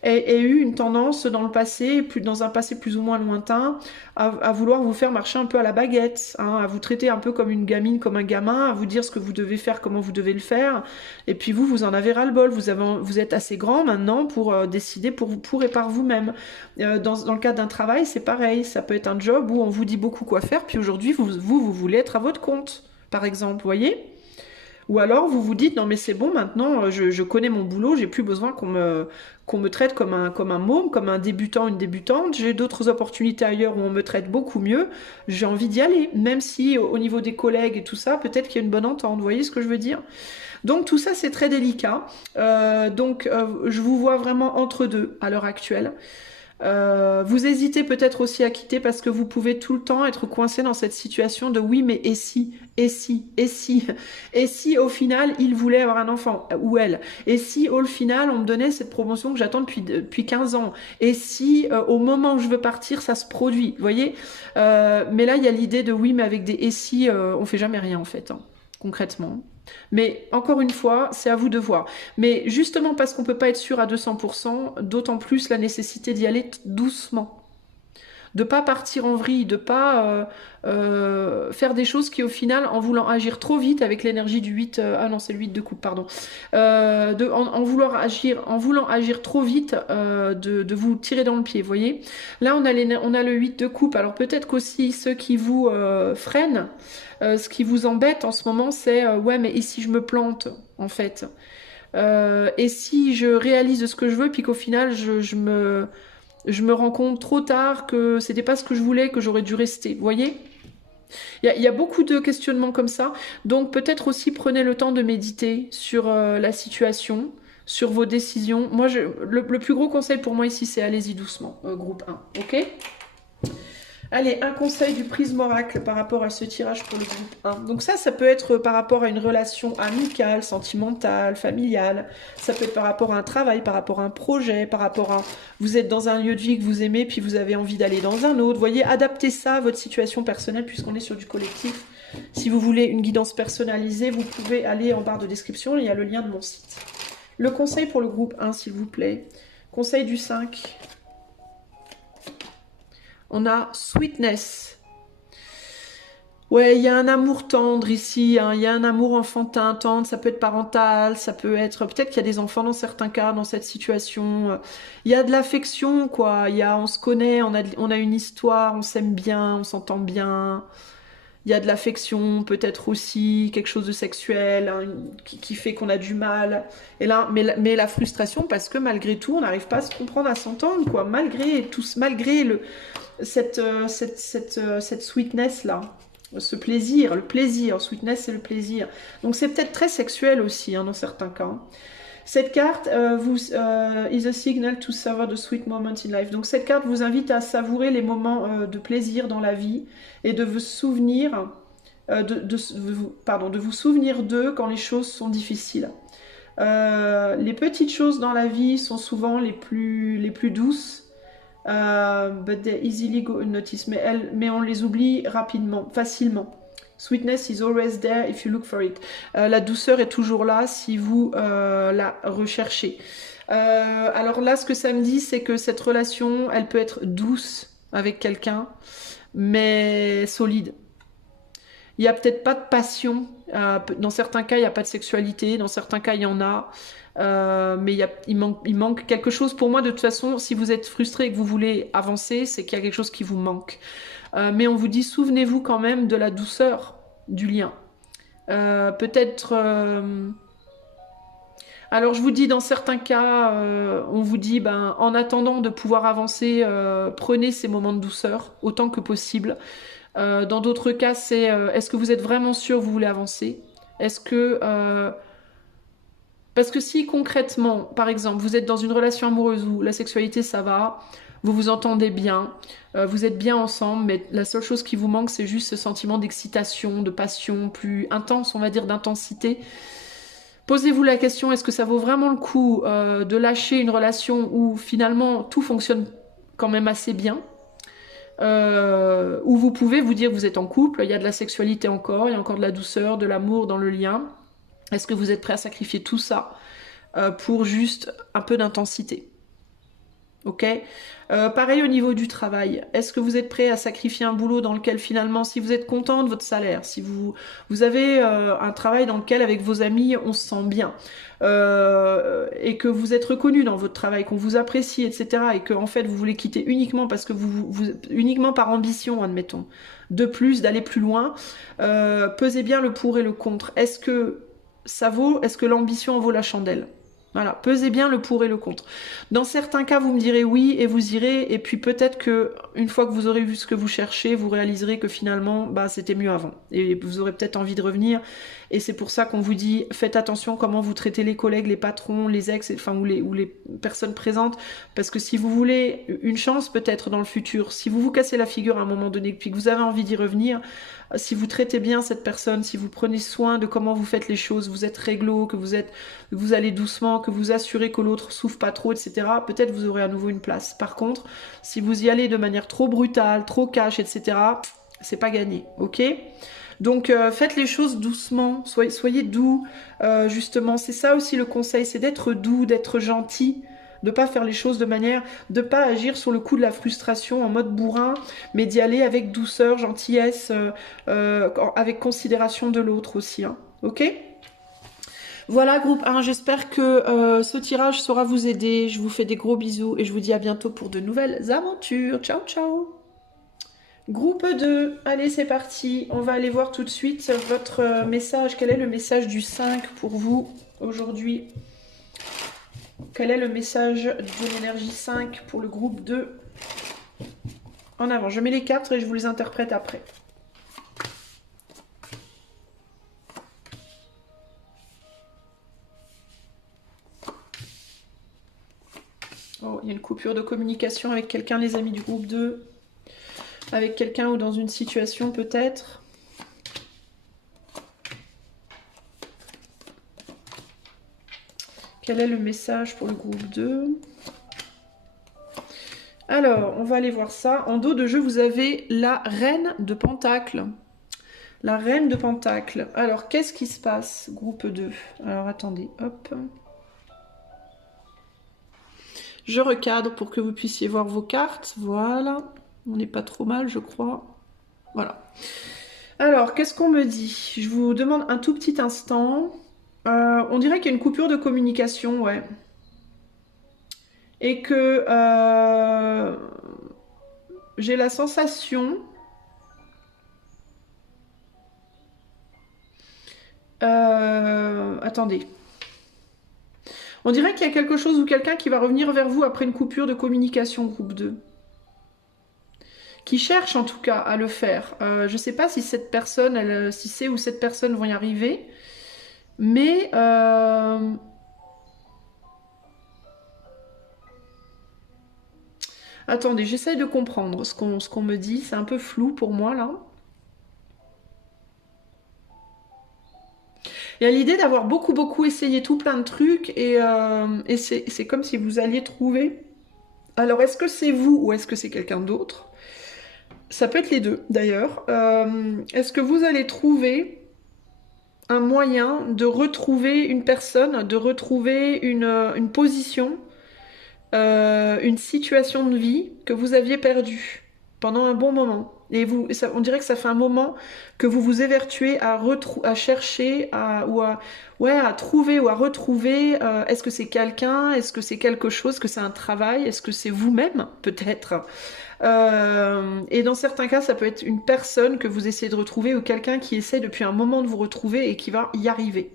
ait eu une tendance dans le passé, dans un passé plus ou moins lointain, à vouloir vous faire marcher un peu à la baguette, hein, à vous traiter un peu comme une gamine, comme un gamin, à vous dire ce que vous devez faire, comment vous devez le faire. Et puis vous en avez ras-le-bol. Vous êtes assez grand maintenant pour décider pour et par vous-même. Dans le cadre d'un travail, c'est pareil. Ça peut être un job où on vous dit beaucoup quoi faire, puis aujourd'hui, vous voulez être à votre compte, par exemple, vous voyez ? Ou alors vous vous dites non mais c'est bon maintenant, je connais mon boulot, j'ai plus besoin qu'on me traite comme un môme, comme un débutant, une débutante, j'ai d'autres opportunités ailleurs où on me traite beaucoup mieux, j'ai envie d'y aller, même si au niveau des collègues et tout ça, peut-être qu'il y a une bonne entente, vous voyez ce que je veux dire? Donc tout ça c'est très délicat, je vous vois vraiment entre deux à l'heure actuelle. Vous hésitez peut-être aussi à quitter parce que vous pouvez tout le temps être coincé dans cette situation de oui mais et si, et si, et si, et si au final il voulait avoir un enfant ou elle, et si au final on me donnait cette promotion que j'attends depuis 15 ans, et si au moment où je veux partir ça se produit, vous voyez, mais là il y a l'idée de oui mais avec des et si on fait jamais rien en fait, hein, concrètement. Mais encore une fois, c'est à vous de voir. Mais justement parce qu'on ne peut pas être sûr à 200%, d'autant plus la nécessité d'y aller doucement. De ne pas partir en vrille, de ne pas faire des choses qui au final, en voulant agir trop vite avec l'énergie du 8... ah non, c'est le 8 de coupe, pardon. En voulant agir trop vite, de vous tirer dans le pied, vous voyez. Là, on a le 8 de coupe. Alors peut-être qu'aussi ceux qui vous freinent, ce qui vous embête en ce moment, c'est ouais, mais et si je me plante, en fait et si je réalise ce que je veux, puis qu'au final, je me rends compte trop tard que c'était pas ce que je voulais, que j'aurais dû rester, vous voyez? Il y a beaucoup de questionnements comme ça. Donc peut-être aussi prenez le temps de méditer sur la situation, sur vos décisions. Moi, le plus gros conseil pour moi ici, c'est allez-y doucement, groupe 1. Ok? Allez, un conseil du prisme oracle par rapport à ce tirage pour le groupe 1. Donc ça peut être par rapport à une relation amicale, sentimentale, familiale. Ça peut être par rapport à un travail, par rapport à un projet, par rapport à... Vous êtes dans un lieu de vie que vous aimez, puis vous avez envie d'aller dans un autre. Vous voyez, adaptez ça à votre situation personnelle, puisqu'on est sur du collectif. Si vous voulez une guidance personnalisée, vous pouvez aller en barre de description, il y a le lien de mon site. Le conseil pour le groupe 1, s'il vous plaît. Conseil du 5. On a sweetness. Ouais, il y a un amour tendre ici, hein. Il y a un amour enfantin, tendre, ça peut être parental, ça peut être... Peut-être qu'il y a des enfants dans certains cas, dans cette situation. Il y a de l'affection, quoi. On se connaît, on a une histoire, on s'aime bien, on s'entend bien. Il y a de l'affection, peut-être aussi quelque chose de sexuel, hein, qui fait qu'on a du mal. Et là, mais la frustration, parce que malgré tout, on n'arrive pas à se comprendre, à s'entendre, quoi. Malgré tout, malgré cette sweetness-là. Ce plaisir, le plaisir, sweetness c'est le plaisir. Donc c'est peut-être très sexuel aussi, hein, dans certains cas. Cette carte is a signal to savor the sweet moment in life. Donc cette carte vous invite à savourer les moments de plaisir dans la vie et de vous souvenir, de vous souvenir d'eux quand les choses sont difficiles. Les petites choses dans la vie sont souvent les plus douces. But they easily go unnoticed. Mais on les oublie rapidement, facilement. Sweetness is always there if you look for it. La douceur est toujours là si vous la recherchez. Alors là, ce que ça me dit, c'est que cette relation, elle peut être douce avec quelqu'un, mais solide. Il n'y a peut-être pas de passion. Dans certains cas, il n'y a pas de sexualité. Dans certains cas, il y en a. Mais il manque quelque chose. Pour moi, de toute façon, si vous êtes frustré et que vous voulez avancer, c'est qu'il y a quelque chose qui vous manque. Mais on vous dit, souvenez-vous quand même de la douceur du lien. Peut-être... Alors, je vous dis, dans certains cas, on vous dit, en attendant de pouvoir avancer, prenez ces moments de douceur autant que possible. Dans d'autres cas, c'est est-ce que vous êtes vraiment sûr que vous voulez avancer? Est-ce que... Parce que si concrètement, par exemple, vous êtes dans une relation amoureuse où la sexualité ça va, vous vous entendez bien, vous êtes bien ensemble, mais la seule chose qui vous manque c'est juste ce sentiment d'excitation, de passion plus intense, on va dire d'intensité. Posez-vous la question, est-ce que ça vaut vraiment le coup de lâcher une relation où finalement tout fonctionne quand même assez bien, où vous pouvez vous dire que vous êtes en couple, il y a de la sexualité encore, il y a encore de la douceur, de l'amour dans le lien. Est-ce que vous êtes prêt à sacrifier tout ça pour juste un peu d'intensité? Ok. Pareil au niveau du travail. Est-ce que vous êtes prêt à sacrifier un boulot dans lequel finalement, si vous êtes content de votre salaire, si vous avez un travail dans lequel avec vos amis on se sent bien, et que vous êtes reconnu dans votre travail, qu'on vous apprécie, etc., et que en fait vous voulez quitter uniquement parce que uniquement par ambition, admettons, de plus, d'aller plus loin, pesez bien le pour et le contre. Est-ce que l'ambition en vaut la chandelle? Voilà, pesez bien le pour et le contre. Dans certains cas, vous me direz oui et vous irez, et puis peut-être que une fois que vous aurez vu ce que vous cherchez, vous réaliserez que finalement, c'était mieux avant. Et vous aurez peut-être envie de revenir. Et c'est pour ça qu'on vous dit, faites attention comment vous traitez les collègues, les patrons, les ex, enfin ou les personnes présentes, parce que si vous voulez une chance peut-être dans le futur, si vous vous cassez la figure à un moment donné, puis que vous avez envie d'y revenir, si vous traitez bien cette personne, si vous prenez soin de comment vous faites les choses, vous êtes réglo, que vous allez doucement, que vous assurez que l'autre souffre pas trop, etc., peut-être vous aurez à nouveau une place. Par contre, si vous y allez de manière trop brutale, trop cash, etc., c'est pas gagné, ok? Donc faites les choses doucement, soyez doux, justement, c'est ça aussi le conseil, c'est d'être doux, d'être gentil, de pas faire les choses de manière, de pas agir sur le coup de la frustration en mode bourrin, mais d'y aller avec douceur, gentillesse, avec considération de l'autre aussi, hein, ok? Voilà groupe 1, j'espère que ce tirage saura vous aider, je vous fais des gros bisous et je vous dis à bientôt pour de nouvelles aventures, ciao ciao! Groupe 2, allez c'est parti, on va aller voir tout de suite votre message, quel est le message du 5 pour vous aujourd'hui? Quel est le message de l'énergie 5 pour le groupe 2? En avant, je mets les cartes et je vous les interprète après. Oh, il y a une coupure de communication avec quelqu'un, les amis du groupe 2. Avec quelqu'un ou dans une situation peut-être. Quel est le message pour le groupe 2? Alors, on va aller voir ça. En dos de jeu, vous avez la reine de Pentacle. La reine de Pentacle. Alors, qu'est-ce qui se passe, groupe 2? Alors, attendez, hop. Je recadre pour que vous puissiez voir vos cartes. Voilà. On n'est pas trop mal, je crois. Voilà. Alors, qu'est-ce qu'on me dit? Je vous demande un tout petit instant. On dirait qu'il y a une coupure de communication, ouais. Et que j'ai la sensation... attendez. On dirait qu'il y a quelque chose ou quelqu'un qui va revenir vers vous après une coupure de communication, groupe 2. Qui cherche en tout cas à le faire. Je ne sais pas si cette personne, si c'est ou cette personne vont y arriver. Mais... attendez, j'essaye de comprendre ce qu'on me dit. C'est un peu flou pour moi là. Il y a l'idée d'avoir beaucoup essayé tout plein de trucs et c'est comme si vous alliez trouver. Alors est-ce que c'est vous ou est-ce que c'est quelqu'un d'autre? Ça peut être les deux d'ailleurs. Est-ce que vous allez trouver un moyen de retrouver une personne, de retrouver une position, une situation de vie que vous aviez perdue pendant un bon moment? Et vous, on dirait que ça fait un moment que vous vous évertuez à chercher, à trouver ou à retrouver. Est-ce que c'est quelqu'un? Est-ce que c'est quelque chose? Est-ce que c'est un travail? Est-ce que c'est vous-même? Peut-être. Et dans certains cas, ça peut être une personne que vous essayez de retrouver ou quelqu'un qui essaie depuis un moment de vous retrouver et qui va y arriver.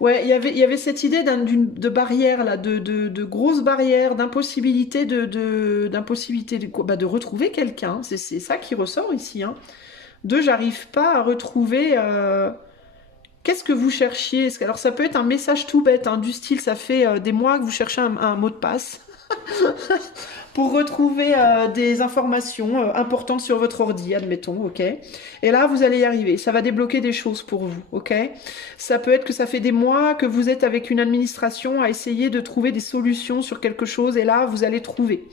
Ouais, il y avait cette idée de barrière, là, de grosses barrières, d'impossibilité d'impossibilité de retrouver quelqu'un. C'est ça qui ressort ici. Hein. J'arrive pas à retrouver... qu'est-ce que vous cherchiez? Alors ça peut être un message tout bête, hein, du style, ça fait des mois que vous cherchez un mot de passe. Pour retrouver des informations importantes sur votre ordi, admettons, ok? Et là, vous allez y arriver. Ça va débloquer des choses pour vous, ok? Ça peut être que ça fait des mois que vous êtes avec une administration à essayer de trouver des solutions sur quelque chose et là, vous allez trouver.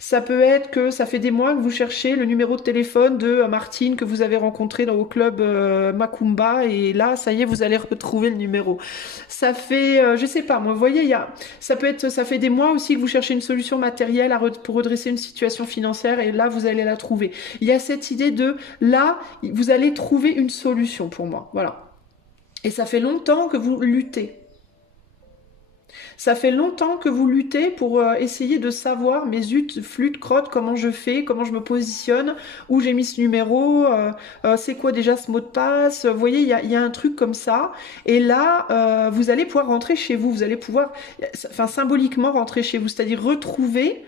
Ça peut être que ça fait des mois que vous cherchez le numéro de téléphone de Martine que vous avez rencontré au club Macumba et là, ça y est, vous allez retrouver le numéro. Ça fait, je sais pas, moi, vous voyez, ça fait des mois aussi que vous cherchez une solution matérielle pour redresser une situation financière et là, vous allez la trouver. Il y a cette idée de, là, vous allez trouver une solution pour moi, voilà. Et ça fait longtemps que vous luttez. Ça fait longtemps que vous luttez pour essayer de savoir, mais zut, flûte, crotte, comment je fais, comment je me positionne, où j'ai mis ce numéro, c'est quoi déjà ce mot de passe. Vous voyez, il y a un truc comme ça. Et là, vous allez pouvoir rentrer chez vous. Vous allez pouvoir, enfin, symboliquement rentrer chez vous, c'est-à-dire retrouver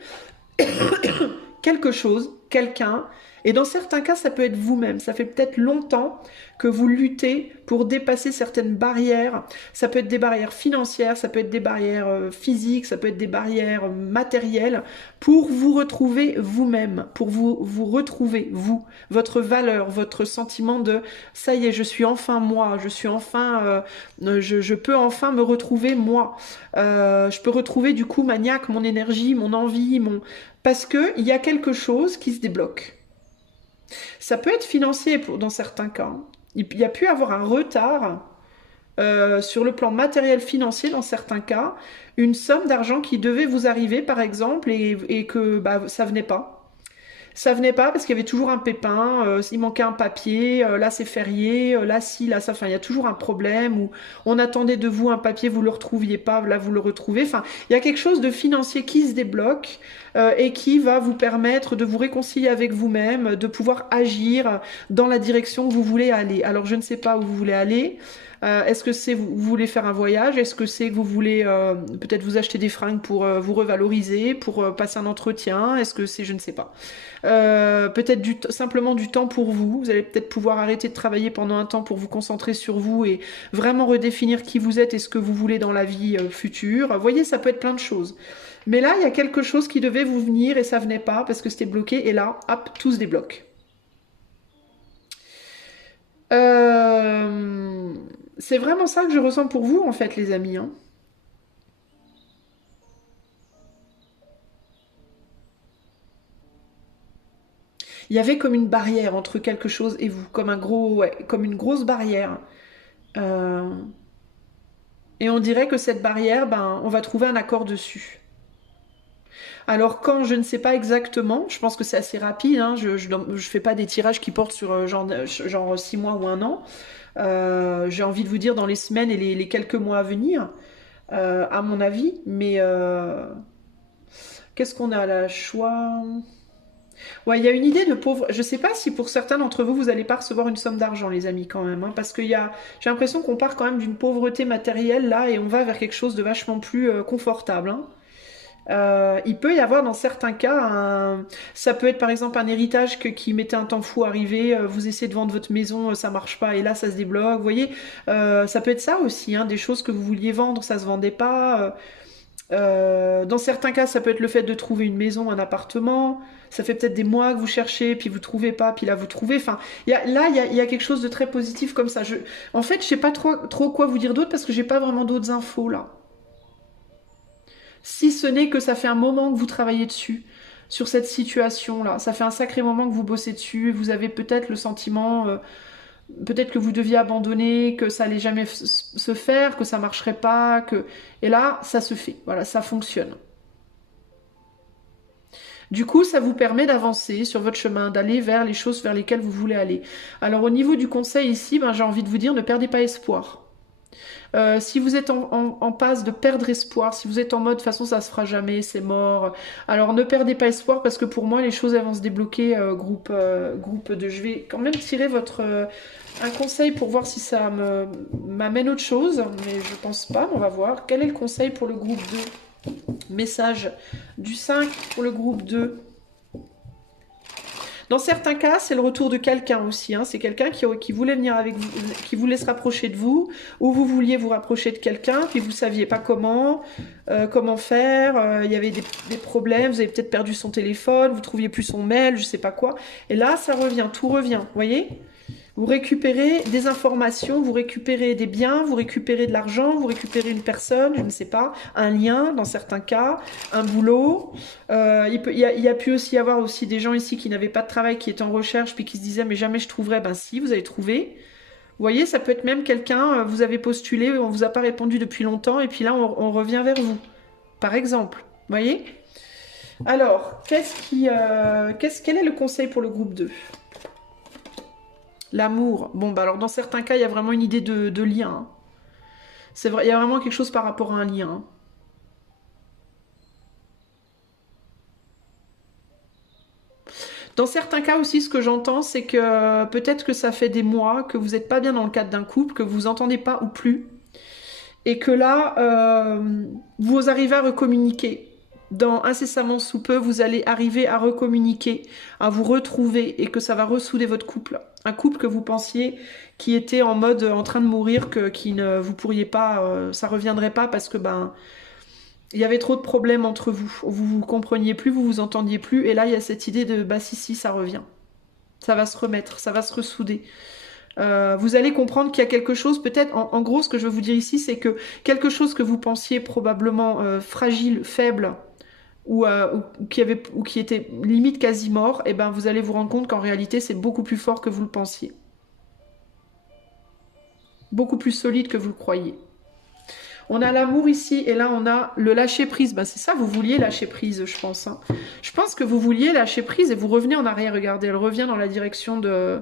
quelque chose, quelqu'un. Et dans certains cas, ça peut être vous-même. Ça fait peut-être longtemps que vous luttez pour dépasser certaines barrières. Ça peut être des barrières financières, ça peut être des barrières physiques, ça peut être des barrières matérielles pour vous retrouver vous-même, pour vous retrouver, vous, votre valeur, votre sentiment de « ça y est, je suis enfin moi, je suis enfin, je peux enfin me retrouver moi. Je peux retrouver du coup ma niaque, mon énergie, mon envie, parce qu'il y a quelque chose qui se débloque. » Ça peut être financier dans certains cas. Il y a pu avoir un retard sur le plan matériel financier dans certains cas, une somme d'argent qui devait vous arriver par exemple et que bah, ça venait pas. Ça venait pas parce qu'il y avait toujours un pépin, il manquait un papier, là c'est férié, là si, là ça, enfin il y a toujours un problème, ou on attendait de vous un papier, vous le retrouviez pas, là vous le retrouvez, enfin il y a quelque chose de financier qui se débloque et qui va vous permettre de vous réconcilier avec vous-même, de pouvoir agir dans la direction que vous voulez aller. Alors je ne sais pas où vous voulez aller, Est-ce que c'est vous voulez faire un voyage? Est-ce que c'est que vous voulez peut-être vous acheter des fringues pour vous revaloriser, pour passer un entretien? Est-ce que c'est, je ne sais pas. Peut-être simplement du temps pour vous. Vous allez peut-être pouvoir arrêter de travailler pendant un temps pour vous concentrer sur vous et vraiment redéfinir qui vous êtes et ce que vous voulez dans la vie future. Vous voyez, ça peut être plein de choses. Mais là, il y a quelque chose qui devait vous venir et ça venait pas parce que c'était bloqué. Et là, hop, tout se débloque. C'est vraiment ça que je ressens pour vous, en fait, les amis, hein. Il y avait comme une barrière entre quelque chose et vous, comme un gros, ouais, comme une grosse barrière. Euh, et on dirait que cette barrière, ben, on va trouver un accord dessus. Alors quand je ne sais pas exactement, je pense que c'est assez rapide, hein, je fais pas des tirages qui portent sur genre 6 mois ou un an. J'ai envie de vous dire dans les semaines et les quelques mois à venir, à mon avis. Mais qu'est-ce qu'on a là? Choix. Ouais, il y a une idée de pauvre. Je sais pas si pour certains d'entre vous, vous n'allez pas recevoir une somme d'argent, les amis, quand même, hein, parce j'ai l'impression qu'on part quand même d'une pauvreté matérielle là et on va vers quelque chose de vachement plus confortable, hein. Il peut y avoir dans certains cas, ça peut être par exemple un héritage qui mettait un temps fou à arriver, vous essayez de vendre votre maison, ça marche pas et là ça se débloque, vous voyez, ça peut être ça aussi, hein, des choses que vous vouliez vendre, ça se vendait pas. Dans certains cas, ça peut être le fait de trouver une maison, un appartement. Ça fait peut-être des mois que vous cherchez, puis vous trouvez pas, puis là vous trouvez. Enfin, il y a quelque chose de très positif comme ça. En fait, je sais pas trop quoi vous dire d'autre parce que j'ai pas vraiment d'autres infos là. Si ce n'est que ça fait un moment que vous travaillez dessus, sur cette situation-là. Ça fait un sacré moment que vous bossez dessus. Vous avez peut-être le sentiment, peut-être que vous deviez abandonner, que ça allait jamais se faire, que ça marcherait pas, que... Et là, ça se fait. Voilà, ça fonctionne. Du coup, ça vous permet d'avancer sur votre chemin, d'aller vers les choses vers lesquelles vous voulez aller. Alors au niveau du conseil ici, ben, j'ai envie de vous dire, ne perdez pas espoir. Si vous êtes en passe de perdre espoir, si vous êtes en mode de toute façon ça se fera jamais, c'est mort, alors ne perdez pas espoir parce que pour moi les choses elles vont se débloquer groupe de... Je vais quand même tirer un conseil pour voir si ça m'amène autre chose, mais je pense pas, mais on va voir. Quel est le conseil pour le groupe 2? Message du 5 pour le groupe 2. Dans certains cas, c'est le retour de quelqu'un aussi, hein. C'est quelqu'un qui voulait venir avec vous, qui voulait se rapprocher de vous, ou vous vouliez vous rapprocher de quelqu'un, puis vous saviez pas comment faire. Il y avait des problèmes, vous avez peut-être perdu son téléphone, vous trouviez plus son mail, je sais pas quoi. Et là, ça revient, tout revient, vous voyez? Vous récupérez des informations, vous récupérez des biens, vous récupérez de l'argent, vous récupérez une personne, je ne sais pas, un lien dans certains cas, un boulot. Il y a pu aussi y avoir aussi des gens ici qui n'avaient pas de travail, qui étaient en recherche, puis qui se disaient mais jamais je trouverai. Ben si, vous avez trouvé. Vous voyez, ça peut être même quelqu'un, vous avez postulé, on vous a pas répondu depuis longtemps, et puis là on revient vers vous, par exemple. Vous voyez? Alors, quel est le conseil pour le groupe 2? L'amour. Bon, bah alors dans certains cas, il y a vraiment une idée de lien, hein. C'est vrai, il y a vraiment quelque chose par rapport à un lien, hein. Dans certains cas aussi, ce que j'entends, c'est que peut-être que ça fait des mois que vous n'êtes pas bien dans le cadre d'un couple, que vous vous entendez pas ou plus, et que là, vous arrivez à recommuniquer. Dans incessamment sous peu, vous allez arriver à recommuniquer, à vous retrouver, et que ça va ressouder votre couple. Un couple que vous pensiez qui était en mode en train de mourir, qui ne vous pourriez pas, ça reviendrait pas parce que ben il y avait trop de problèmes entre vous. Vous compreniez plus, vous vous entendiez plus, et là il y a cette idée de bah si ça revient, ça va se remettre, ça va se ressouder. Vous allez comprendre qu'il y a quelque chose, peut-être, en gros, ce que je veux vous dire ici, c'est que quelque chose que vous pensiez probablement fragile, faible, ou qui était limite quasi mort, et ben vous allez vous rendre compte qu'en réalité, c'est beaucoup plus fort que vous le pensiez. Beaucoup plus solide que vous le croyez. On a l'amour ici, et là, on a le lâcher-prise. Ben, c'est ça, vous vouliez lâcher prise, je pense, hein. Je pense que vous vouliez lâcher prise, et vous revenez en arrière, regardez, elle revient dans la direction de...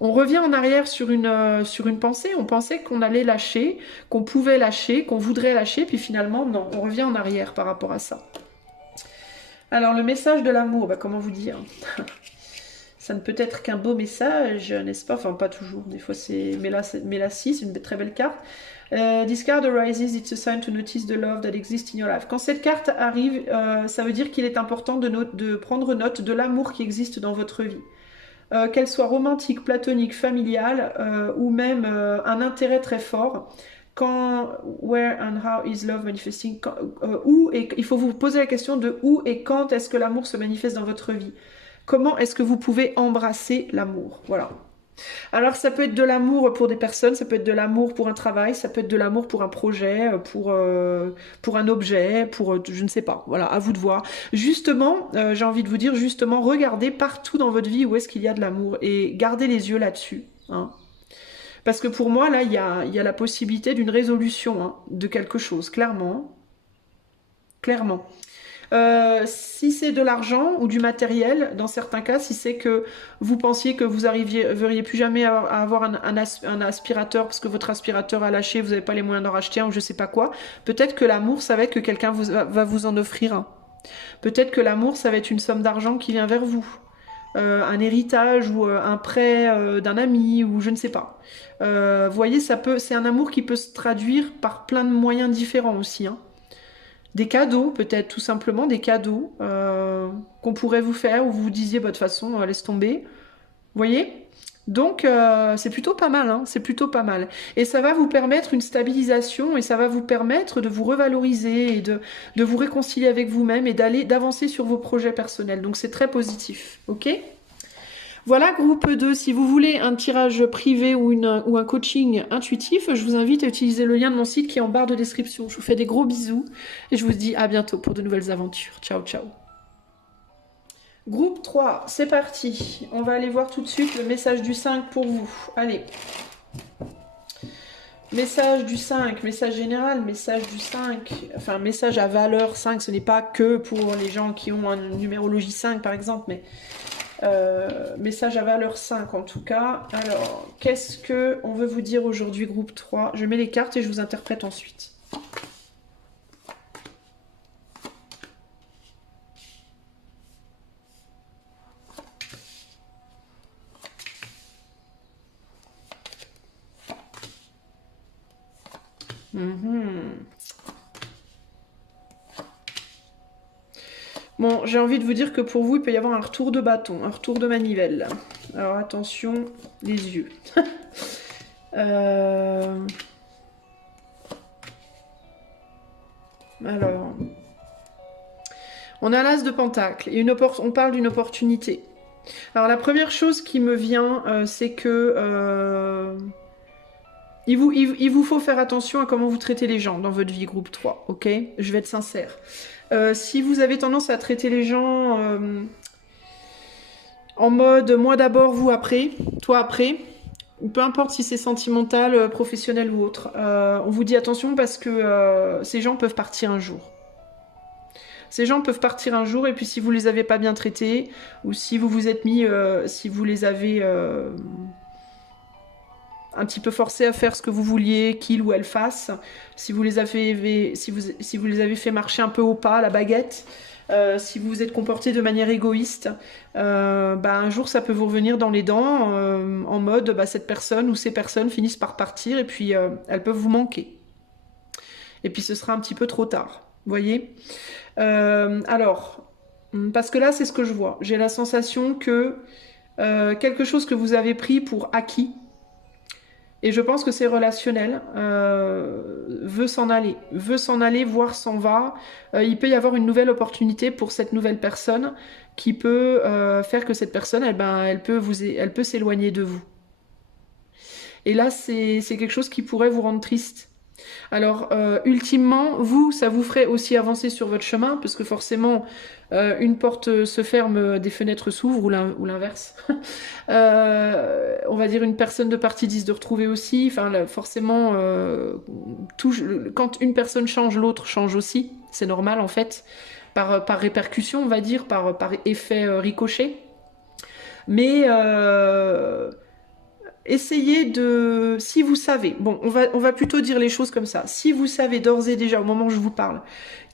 On revient en arrière sur une pensée. On pensait qu'on allait lâcher, qu'on pouvait lâcher, qu'on voudrait lâcher, puis finalement, non, on revient en arrière par rapport à ça. Alors, le message de l'amour, bah, comment vous dire? Ça ne peut être qu'un beau message, n'est-ce pas? Enfin, pas toujours, des fois c'est... Mais là, si, c'est une très belle carte. This card arises, it's a sign to notice the love that exists in your life. Quand cette carte arrive, ça veut dire qu'il est important de prendre note de l'amour qui existe dans votre vie. Qu'elle soit romantique, platonique, familiale, ou même un intérêt très fort. Quand, where and how is love manifesting, où, et il faut vous poser la question de où et quand est-ce que l'amour se manifeste dans votre vie. Comment est-ce que vous pouvez embrasser l'amour? Voilà. Alors ça peut être de l'amour pour des personnes, ça peut être de l'amour pour un travail, ça peut être de l'amour pour un projet, pour un objet, pour je ne sais pas. Voilà, à vous de voir. Justement, j'ai envie de vous dire, justement, regardez partout dans votre vie où est-ce qu'il y a de l'amour et gardez les yeux là-dessus. Hein. Parce que pour moi, là, il y a la possibilité d'une résolution hein, de quelque chose, clairement. Clairement. Si c'est de l'argent ou du matériel, dans certains cas, si c'est que vous pensiez que vous verriez plus jamais à avoir un aspirateur parce que votre aspirateur a lâché, vous n'avez pas les moyens d'en racheter un ou je sais pas quoi, peut-être que l'amour, ça va être que quelqu'un va vous en offrir un. Peut-être que l'amour, ça va être une somme d'argent qui vient vers vous. Un héritage ou un prêt d'un ami ou je ne sais pas. Voyez, c'est un amour qui peut se traduire par plein de moyens différents aussi. Hein. Des cadeaux, peut-être tout simplement des cadeaux qu'on pourrait vous faire ou vous vous disiez, bah, de toute façon, laisse tomber. Vous voyez? Donc, c'est plutôt pas mal, hein, c'est plutôt pas mal. Et ça va vous permettre une stabilisation et ça va vous permettre de vous revaloriser et de vous réconcilier avec vous-même et d'avancer sur vos projets personnels. Donc, c'est très positif, ok? Voilà, groupe 2, si vous voulez un tirage privé ou un coaching intuitif, je vous invite à utiliser le lien de mon site qui est en barre de description. Je vous fais des gros bisous et je vous dis à bientôt pour de nouvelles aventures. Ciao, ciao. Groupe 3, c'est parti. On va aller voir tout de suite le message du 5 pour vous. Allez. Message du 5, message général, message du 5. Enfin, message à valeur 5, ce n'est pas que pour les gens qui ont une numérologie 5 par exemple, mais... message à valeur 5 en tout cas. Alors, qu'est-ce que on veut vous dire aujourd'hui, groupe 3? Je mets les cartes et je vous interprète ensuite. Bon, j'ai envie de vous dire que pour vous, il peut y avoir un retour de bâton, un retour de manivelle. Alors attention, les yeux. Alors, on a l'as de pentacle et on parle d'une opportunité. Alors la première chose qui me vient, c'est que il vous faut faire attention à comment vous traitez les gens dans votre vie, groupe 3, ok? Je vais être sincère. Si vous avez tendance à traiter les gens en mode moi d'abord, vous après, toi après, ou peu importe si c'est sentimental, professionnel ou autre, on vous dit attention parce que ces gens peuvent partir un jour. Ces gens peuvent partir un jour et puis si vous les avez pas bien traités ou si vous vous êtes mis, si vous les avez un petit peu forcés à faire ce que vous vouliez qu'ils ou elles fassent, si vous les avez fait marcher un peu au pas, à la baguette, si vous vous êtes comporté de manière égoïste, un jour ça peut vous revenir dans les dents en mode cette personne ou ces personnes finissent par partir et puis elles peuvent vous manquer. Et puis ce sera un petit peu trop tard, vous voyez. Alors, parce que là c'est ce que je vois, j'ai la sensation que quelque chose que vous avez pris pour acquis, et je pense que c'est relationnel, veut s'en aller, voire s'en va. Il peut y avoir une nouvelle opportunité pour cette nouvelle personne qui peut faire que cette personne, elle peut s'éloigner de vous. Et là, c'est quelque chose qui pourrait vous rendre triste. Alors, ultimement, ça vous ferait aussi avancer sur votre chemin, parce que forcément, une porte se ferme, des fenêtres s'ouvrent, ou l'inverse. On va dire une personne de partie 10 de retrouver aussi. Enfin, là, forcément, quand une personne change, l'autre change aussi. C'est normal, en fait, par répercussion, on va dire, par effet ricochet. Mais... essayez de... Si vous savez, bon, on va plutôt dire les choses comme ça. Si vous savez d'ores et déjà, au moment où je vous parle,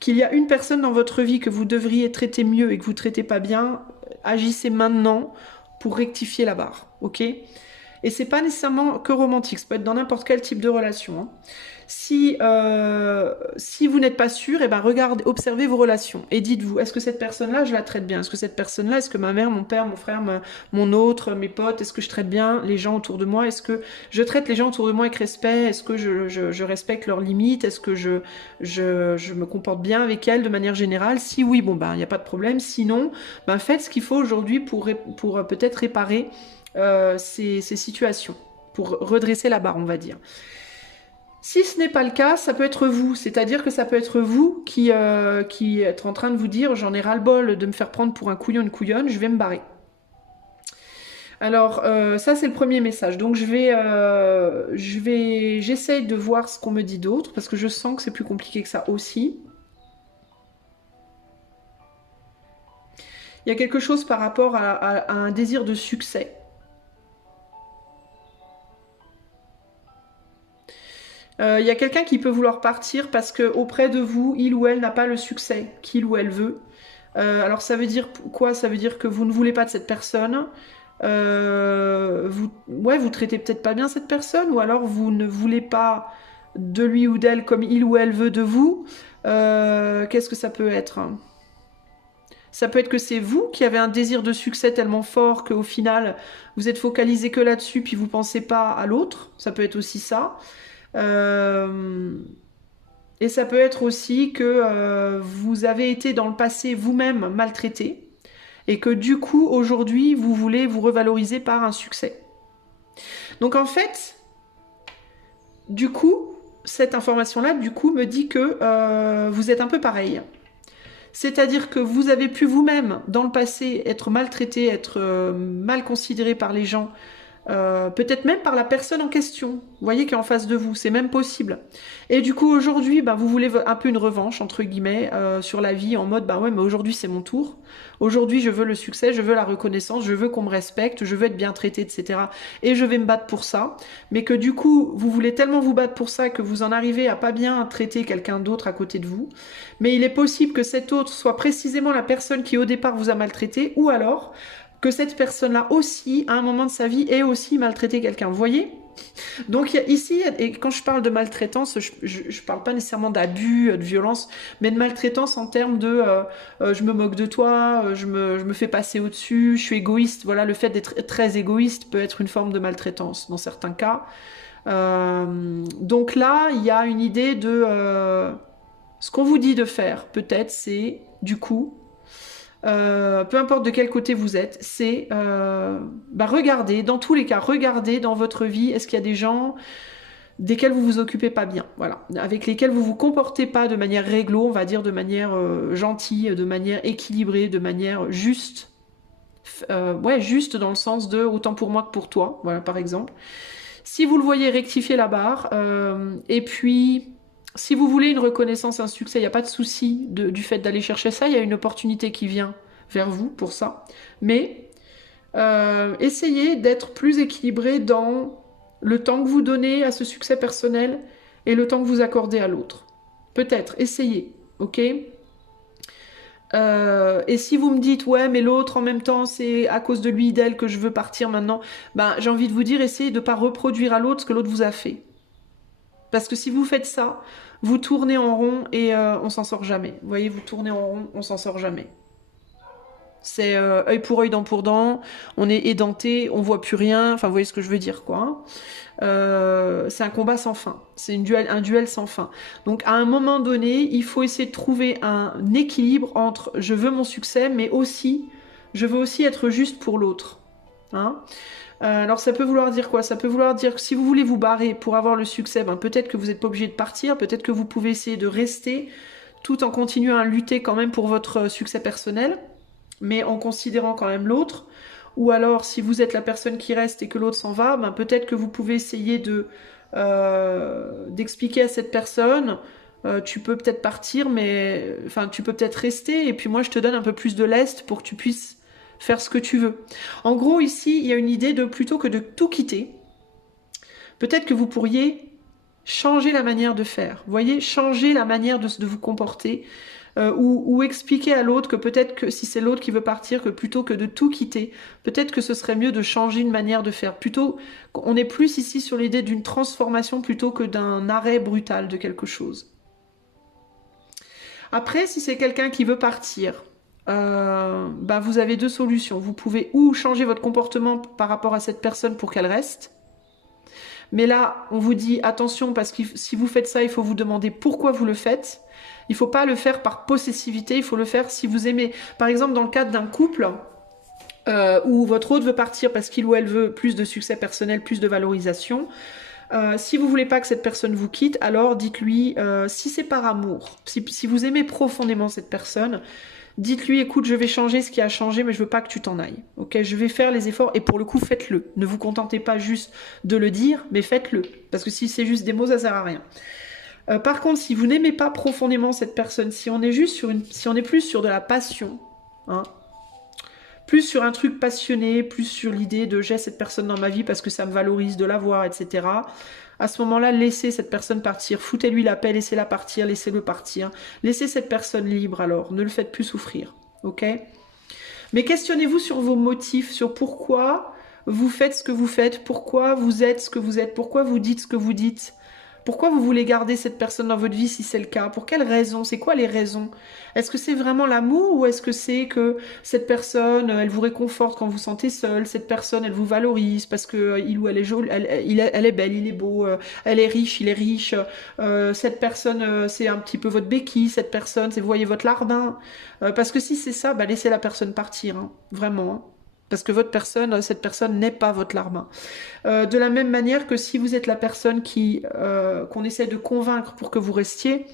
qu'il y a une personne dans votre vie que vous devriez traiter mieux et que vous ne traitez pas bien, agissez maintenant pour rectifier la barre, ok? Et c'est pas nécessairement que romantique, ça peut être dans n'importe quel type de relation, hein. Si vous n'êtes pas sûr, eh ben regardez, observez vos relations et dites-vous, est-ce que cette personne-là, je la traite bien? Est-ce que cette personne-là, est-ce que ma mère, mon père, mon frère, mon autre, mes potes, est-ce que je traite bien les gens autour de moi? Est-ce que je traite les gens autour de moi avec respect? Est-ce que je respecte leurs limites? Est-ce que je me comporte bien avec elles de manière générale? Si oui, bon ben il n'y a pas de problème. Sinon, ben faites ce qu'il faut aujourd'hui pour peut-être réparer ces situations, pour redresser la barre, on va dire. Si ce n'est pas le cas, ça peut être vous, c'est-à-dire que ça peut être vous qui êtes en train de vous dire j'en ai ras-le-bol de me faire prendre pour un couillon, une couillonne, je vais me barrer. Alors ça c'est le premier message, donc j'essaye de voir ce qu'on me dit d'autre, parce que je sens que c'est plus compliqué que ça aussi. Il y a quelque chose par rapport à un désir de succès. Il y a quelqu'un qui peut vouloir partir parce que auprès de vous, il ou elle n'a pas le succès qu'il ou elle veut. Alors ça veut dire quoi? Ça veut dire que vous ne voulez pas de cette personne. Vous traitez peut-être pas bien cette personne, ou alors vous ne voulez pas de lui ou d'elle comme il ou elle veut de vous. Qu'est-ce que ça peut être? Ça peut être que c'est vous qui avez un désir de succès tellement fort qu'au final, vous êtes focalisé que là-dessus, puis vous pensez pas à l'autre. Ça peut être aussi ça. Et ça peut être aussi que vous avez été dans le passé vous-même maltraité et que du coup aujourd'hui vous voulez vous revaloriser par un succès. Donc en fait, du coup, cette information-là, du coup, me dit que vous êtes un peu pareil. C'est-à-dire que vous avez pu vous-même, dans le passé, être maltraité, être mal considéré par les gens, peut-être même par la personne en question, vous voyez, qui est en face de vous, c'est même possible. Et du coup aujourd'hui, bah, vous voulez un peu une revanche, entre guillemets, sur la vie, en mode, bah ouais, mais aujourd'hui c'est mon tour, aujourd'hui je veux le succès, je veux la reconnaissance, je veux qu'on me respecte, je veux être bien traité, etc. Et je vais me battre pour ça, mais que du coup, vous voulez tellement vous battre pour ça que vous en arrivez à pas bien traiter quelqu'un d'autre à côté de vous, mais il est possible que cet autre soit précisément la personne qui au départ vous a maltraité, ou alors que cette personne-là aussi, à un moment de sa vie, ait aussi maltraité quelqu'un. Vous voyez? Donc ici, et quand je parle de maltraitance, je parle pas nécessairement d'abus, de violence, mais de maltraitance en termes de je me moque de toi, je me fais passer au-dessus, je suis égoïste. Voilà, le fait d'être très égoïste peut être une forme de maltraitance dans certains cas. Donc là, il y a une idée de ce qu'on vous dit de faire, peut-être, c'est du coup peu importe de quel côté vous êtes, c'est regardez, dans tous les cas, regardez dans votre vie, est-ce qu'il y a des gens desquels vous vous occupez pas bien, voilà, avec lesquels vous vous comportez pas de manière réglo, on va dire de manière gentille, de manière équilibrée, de manière juste, juste dans le sens de autant pour moi que pour toi, voilà par exemple. Si vous le voyez, rectifiez la barre, et puis si vous voulez une reconnaissance, un succès, il n'y a pas de souci du fait d'aller chercher ça, il y a une opportunité qui vient vers vous pour ça. Mais essayez d'être plus équilibré dans le temps que vous donnez à ce succès personnel et le temps que vous accordez à l'autre. Peut-être, essayez, ok? Et si vous me dites, ouais, mais l'autre en même temps, c'est à cause de lui, d'elle que je veux partir maintenant, ben, j'ai envie de vous dire, essayez de ne pas reproduire à l'autre ce que l'autre vous a fait. Parce que si vous faites ça, vous tournez en rond et on s'en sort jamais. Vous voyez, vous tournez en rond, on s'en sort jamais. C'est œil pour œil, dent pour dent, on est édenté, on voit plus rien, enfin vous voyez ce que je veux dire quoi. C'est un combat sans fin, c'est un duel sans fin. Donc à un moment donné, il faut essayer de trouver un équilibre entre je veux mon succès, mais aussi je veux aussi être juste pour l'autre. Hein? Alors ça peut vouloir dire quoi? Ça peut vouloir dire que si vous voulez vous barrer pour avoir le succès, ben, peut-être que vous n'êtes pas obligé de partir, peut-être que vous pouvez essayer de rester tout en continuant à lutter quand même pour votre succès personnel, mais en considérant quand même l'autre. Ou alors si vous êtes la personne qui reste et que l'autre s'en va, ben, peut-être que vous pouvez essayer d'expliquer à cette personne tu peux peut-être partir, mais enfin tu peux peut-être rester, et puis moi je te donne un peu plus de lest pour que tu puisses faire ce que tu veux. En gros, ici, il y a une idée de plutôt que de tout quitter, peut-être que vous pourriez changer la manière de faire. Vous voyez, changer la manière de vous comporter. ou expliquer à l'autre que peut-être que si c'est l'autre qui veut partir, que plutôt que de tout quitter, peut-être que ce serait mieux de changer une manière de faire. Plutôt, on est plus ici sur l'idée d'une transformation plutôt que d'un arrêt brutal de quelque chose. Après, si c'est quelqu'un qui veut partir, bah vous avez deux solutions. Vous pouvez ou changer votre comportement par rapport à cette personne pour qu'elle reste. Mais là, on vous dit attention parce que si vous faites ça, il faut vous demander pourquoi vous le faites. Il ne faut pas le faire par possessivité, il faut le faire si vous aimez. Par exemple, dans le cadre d'un couple où votre autre veut partir parce qu'il ou elle veut plus de succès personnel, plus de valorisation. Si vous voulez pas que cette personne vous quitte, alors dites-lui, si c'est par amour, si vous aimez profondément cette personne, dites-lui, écoute, je vais changer ce qui a changé, mais je veux pas que tu t'en ailles. Ok, je vais faire les efforts et pour le coup, faites-le. Ne vous contentez pas juste de le dire, mais faites-le. Parce que si c'est juste des mots, ça sert à rien. Par contre, si vous n'aimez pas profondément cette personne, si on est juste si on est plus sur de la passion, hein, plus sur un truc passionné, plus sur l'idée de j'ai cette personne dans ma vie parce que ça me valorise de la voir, etc. À ce moment-là, laissez cette personne partir, foutez-lui la paix, laissez-la partir, laissez-le partir. Laissez cette personne libre alors, ne le faites plus souffrir, ok? Mais questionnez-vous sur vos motifs, sur pourquoi vous faites ce que vous faites, pourquoi vous êtes ce que vous êtes, pourquoi vous dites ce que vous dites. Pourquoi vous voulez garder cette personne dans votre vie si c'est le cas? Pour quelles raisons? C'est quoi les raisons? Est-ce que c'est vraiment l'amour ou est-ce que c'est que cette personne, elle vous réconforte quand vous sentez seul? Cette personne, elle vous valorise parce que il ou elle est jolie, elle est belle, il est beau, elle est riche, il est riche. Cette personne, c'est un petit peu votre béquille. Cette personne, c'est vous voyez votre larbin. Parce que si c'est ça, bah laissez la personne partir, hein, vraiment. Hein. Parce que cette personne n'est pas votre larbin. De la même manière que si vous êtes la personne qu'on essaie de convaincre pour que vous restiez,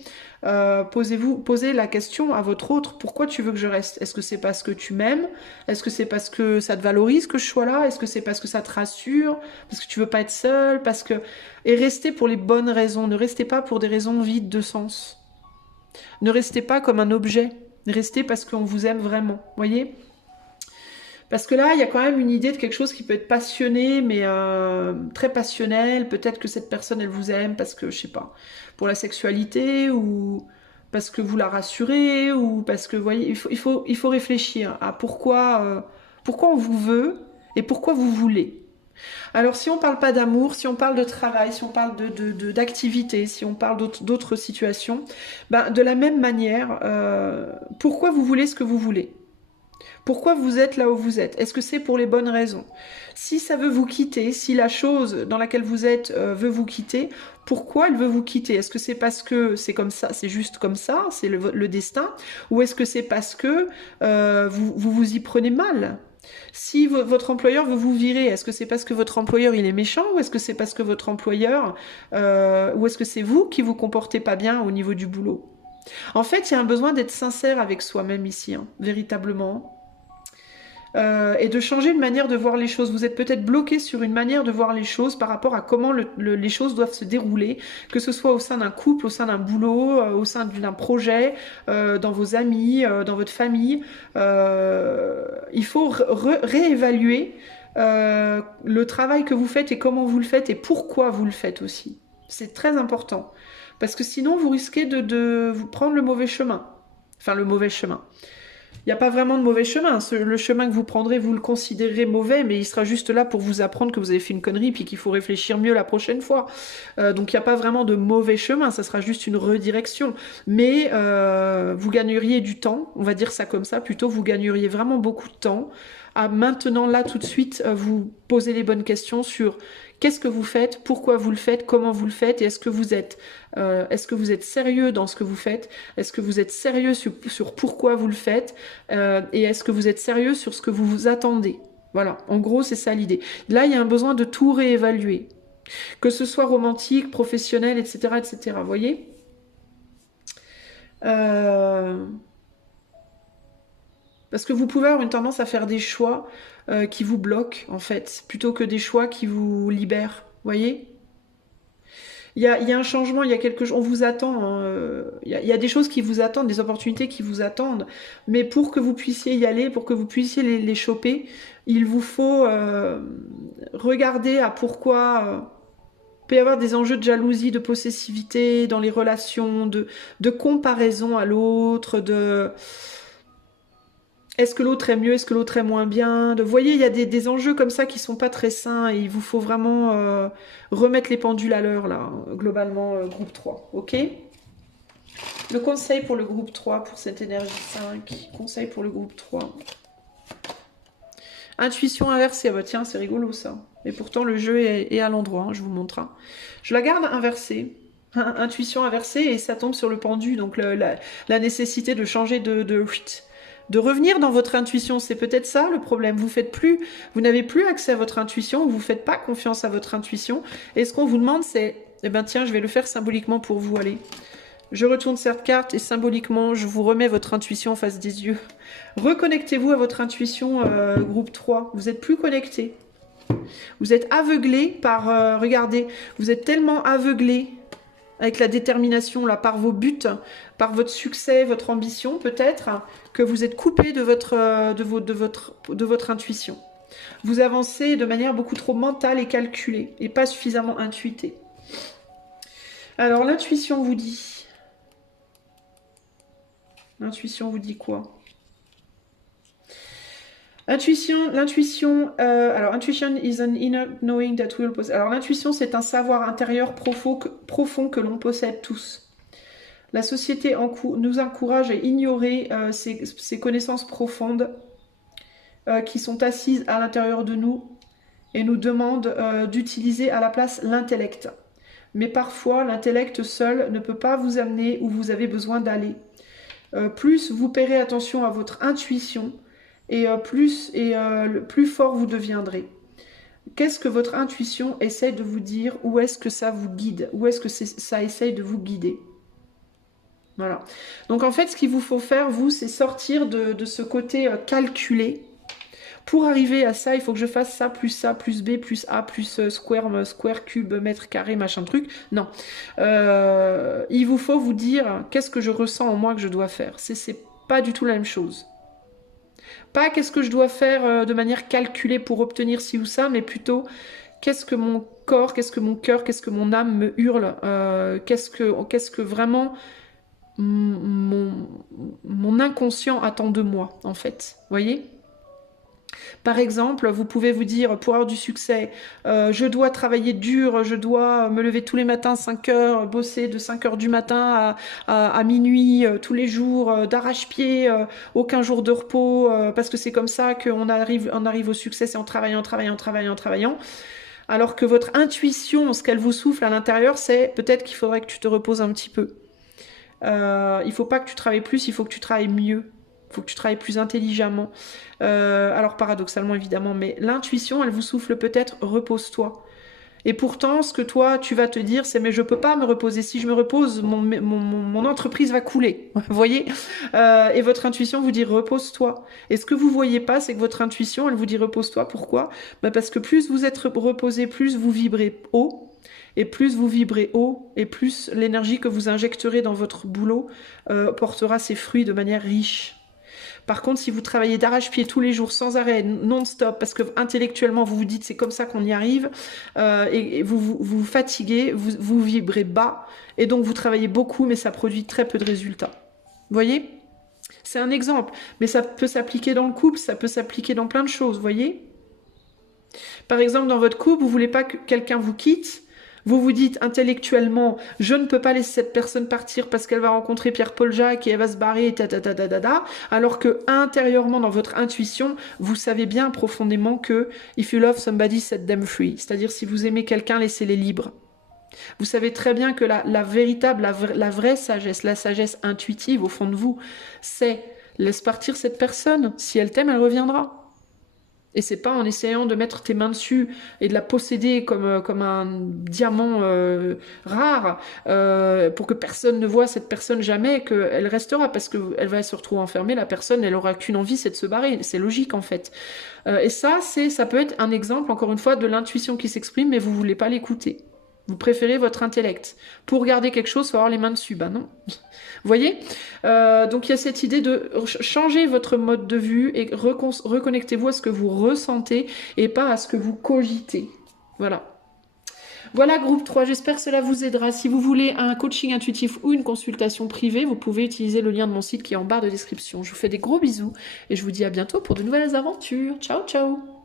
posez la question à votre autre, pourquoi tu veux que je reste? Est-ce que c'est parce que tu m'aimes? Est-ce que c'est parce que ça te valorise que je sois là? Est-ce que c'est parce que ça te rassure? Parce que tu veux pas être seul? Et restez pour les bonnes raisons, ne restez pas pour des raisons vides de sens. Ne restez pas comme un objet, restez parce qu'on vous aime vraiment, voyez? Parce que là, il y a quand même une idée de quelque chose qui peut être passionné, mais très passionnel. Peut-être que cette personne, elle vous aime parce que, je sais pas, pour la sexualité, ou parce que vous la rassurez, ou parce que, vous voyez, il faut réfléchir à pourquoi on vous veut et pourquoi vous voulez. Alors, si on parle pas d'amour, si on parle de travail, si on parle d'activité, si on parle d'autres situations, ben, de la même manière, pourquoi vous voulez ce que vous voulez? Pourquoi vous êtes là où vous êtes? Est-ce que c'est pour les bonnes raisons? Si ça veut vous quitter, si la chose dans laquelle vous êtes veut vous quitter, pourquoi elle veut vous quitter? Est-ce que c'est parce que c'est comme ça, c'est juste comme ça, c'est le destin? Ou est-ce que c'est parce que vous y prenez mal? Si votre employeur veut vous virer, est-ce que c'est parce que votre employeur il est méchant? Ou est-ce que c'est parce que votre employeur, ou est-ce que c'est vous qui vous comportez pas bien au niveau du boulot? En fait, il y a un besoin d'être sincère avec soi-même ici, hein, véritablement. Et de changer une manière de voir les choses. Vous êtes peut-être bloqué sur une manière de voir les choses par rapport à comment les choses doivent se dérouler, que ce soit au sein d'un couple, au sein d'un boulot, au sein d'un projet, dans vos amis, dans votre famille. Il faut réévaluer le travail que vous faites et comment vous le faites et pourquoi vous le faites aussi. C'est très important. Parce que sinon, vous risquez de vous prendre le mauvais chemin. Enfin, le mauvais chemin. Il n'y a pas vraiment de mauvais chemin. Le chemin que vous prendrez, vous le considérez mauvais, mais il sera juste là pour vous apprendre que vous avez fait une connerie puis qu'il faut réfléchir mieux la prochaine fois. Donc il n'y a pas vraiment de mauvais chemin, ça sera juste une redirection. Mais vous gagneriez du temps, on va dire ça comme ça, plutôt vous gagneriez vraiment beaucoup de temps à maintenant, là, tout de suite, vous poser les bonnes questions sur qu'est-ce que vous faites, pourquoi vous le faites, comment vous le faites, et est-ce que vous êtes sérieux dans ce que vous faites, est-ce que vous êtes sérieux sur pourquoi vous le faites, et est-ce que vous êtes sérieux sur ce que vous vous attendez. Voilà, en gros, c'est ça l'idée. Là, il y a un besoin de tout réévaluer, que ce soit romantique, professionnel, etc., etc., vous voyez Parce que vous pouvez avoir une tendance à faire des choix qui vous bloquent, en fait, plutôt que des choix qui vous libèrent. Vous voyez? Il y a un changement, il y a quelque chose, on vous attend. Hein, il y a des choses qui vous attendent, des opportunités qui vous attendent. Mais pour que vous puissiez y aller, pour que vous puissiez les choper, il vous faut regarder à pourquoi... peut y avoir des enjeux de jalousie, de possessivité dans les relations, de comparaison à l'autre, de... Est-ce que l'autre est mieux, est-ce que l'autre est moins bien? Vous voyez, il y a des enjeux comme ça qui sont pas très sains et il vous faut vraiment remettre les pendules à l'heure, là, globalement, groupe 3, ok? Le conseil pour le groupe 3, pour cette énergie 5, conseil pour le groupe 3. Intuition inversée, ah bah tiens, c'est rigolo ça. Et pourtant, le jeu est à l'endroit, hein, je vous montre. Hein. Je la garde inversée. Intuition inversée et ça tombe sur le pendu, donc la nécessité de changer de revenir dans votre intuition, c'est peut-être ça le problème. Vous n'avez plus accès à votre intuition, vous ne faites pas confiance à votre intuition. Et ce qu'on vous demande, c'est, eh ben tiens, je vais le faire symboliquement pour vous, allez. Je retourne cette carte et symboliquement, je vous remets votre intuition en face des yeux. Reconnectez-vous à votre intuition, groupe 3. Vous n'êtes plus connecté. Vous êtes aveuglé par... regardez, vous êtes tellement aveuglé avec la détermination, là, par vos buts, par votre succès, votre ambition, peut-être, que vous êtes coupé de votre intuition. Vous avancez de manière beaucoup trop mentale et calculée, et pas suffisamment intuitée. Alors, l'intuition vous dit... L'intuition vous dit quoi? L'intuition, alors intuition is an inner knowing that we all possess. Alors l'intuition, c'est un savoir intérieur profond que l'on possède tous. La société nous encourage à ignorer ces connaissances profondes qui sont assises à l'intérieur de nous et nous demande d'utiliser à la place l'intellect. Mais parfois, l'intellect seul ne peut pas vous amener où vous avez besoin d'aller. Plus vous paierez attention à votre intuition, et plus fort vous deviendrez. Qu'est-ce que votre intuition essaie de vous dire? Où est-ce que ça vous guide? Où est-ce que ça essaye de vous guider? Voilà. Donc en fait, ce qu'il vous faut faire, vous, c'est sortir de ce côté calculé. Pour arriver à ça, il faut que je fasse ça, plus B, plus A, plus square, cube, mètre carré, machin truc. Non. Il vous faut vous dire, qu'est-ce que je ressens en moi que je dois faire? C'est pas du tout la même chose. Pas qu'est-ce que je dois faire de manière calculée pour obtenir ci ou ça, mais plutôt qu'est-ce que mon corps, qu'est-ce que mon cœur, qu'est-ce que mon âme me hurle, qu'est-ce que vraiment mon inconscient attend de moi, en fait. Vous voyez ? Par exemple, vous pouvez vous dire, pour avoir du succès, je dois travailler dur, je dois me lever tous les matins 5 heures, bosser de 5 heures du matin à minuit, tous les jours, d'arrache-pied, aucun jour de repos, parce que c'est comme ça qu'on arrive au succès, c'est en travaillant. Alors que votre intuition, ce qu'elle vous souffle à l'intérieur, c'est peut-être qu'il faudrait que tu te reposes un petit peu. Il ne faut pas que tu travailles plus, il faut que tu travailles mieux. Il faut que tu travailles plus intelligemment. Alors paradoxalement évidemment, mais l'intuition, elle vous souffle peut-être repose-toi. Et pourtant, ce que toi, tu vas te dire, c'est mais je peux pas me reposer. Si je me repose, mon entreprise va couler. Vous voyez et votre intuition vous dit repose-toi. Et ce que vous voyez pas, c'est que votre intuition, elle vous dit repose-toi. Pourquoi? Parce que plus vous êtes reposé, plus vous vibrez haut. Et plus vous vibrez haut, et plus l'énergie que vous injecterez dans votre boulot portera ses fruits de manière riche. Par contre, si vous travaillez d'arrache-pied tous les jours, sans arrêt, non-stop, parce que intellectuellement, vous vous dites c'est comme ça qu'on y arrive, et vous fatiguez, vous vibrez bas, et donc vous travaillez beaucoup, mais ça produit très peu de résultats. Vous voyez? C'est un exemple, mais ça peut s'appliquer dans le couple, ça peut s'appliquer dans plein de choses, vous voyez? Par exemple, dans votre couple, vous voulez pas que quelqu'un vous quitte, vous vous dites intellectuellement, je ne peux pas laisser cette personne partir parce qu'elle va rencontrer Pierre-Paul Jacques et elle va se barrer, alors que intérieurement, dans votre intuition, vous savez bien profondément que if you love somebody, set them free. C'est-à-dire, si vous aimez quelqu'un, laissez-les libres. Vous savez très bien que la vraie sagesse, la sagesse intuitive au fond de vous, c'est laisse partir cette personne. Si elle t'aime, elle reviendra. Et c'est pas en essayant de mettre tes mains dessus et de la posséder comme un diamant rare pour que personne ne voit cette personne jamais qu'elle restera, parce qu'elle va se retrouver enfermée, la personne, elle aura qu'une envie, c'est de se barrer. C'est logique en fait. Et ça peut être un exemple, encore une fois, de l'intuition qui s'exprime, mais vous voulez pas l'écouter. Vous préférez votre intellect. Pour garder quelque chose, il faut avoir les mains dessus. Ben non. Vous voyez donc il y a cette idée de changer votre mode de vue et reconnectez-vous à ce que vous ressentez et pas à ce que vous cogitez. Voilà. Voilà, groupe 3, j'espère que cela vous aidera. Si vous voulez un coaching intuitif ou une consultation privée, vous pouvez utiliser le lien de mon site qui est en barre de description. Je vous fais des gros bisous et je vous dis à bientôt pour de nouvelles aventures. Ciao, ciao!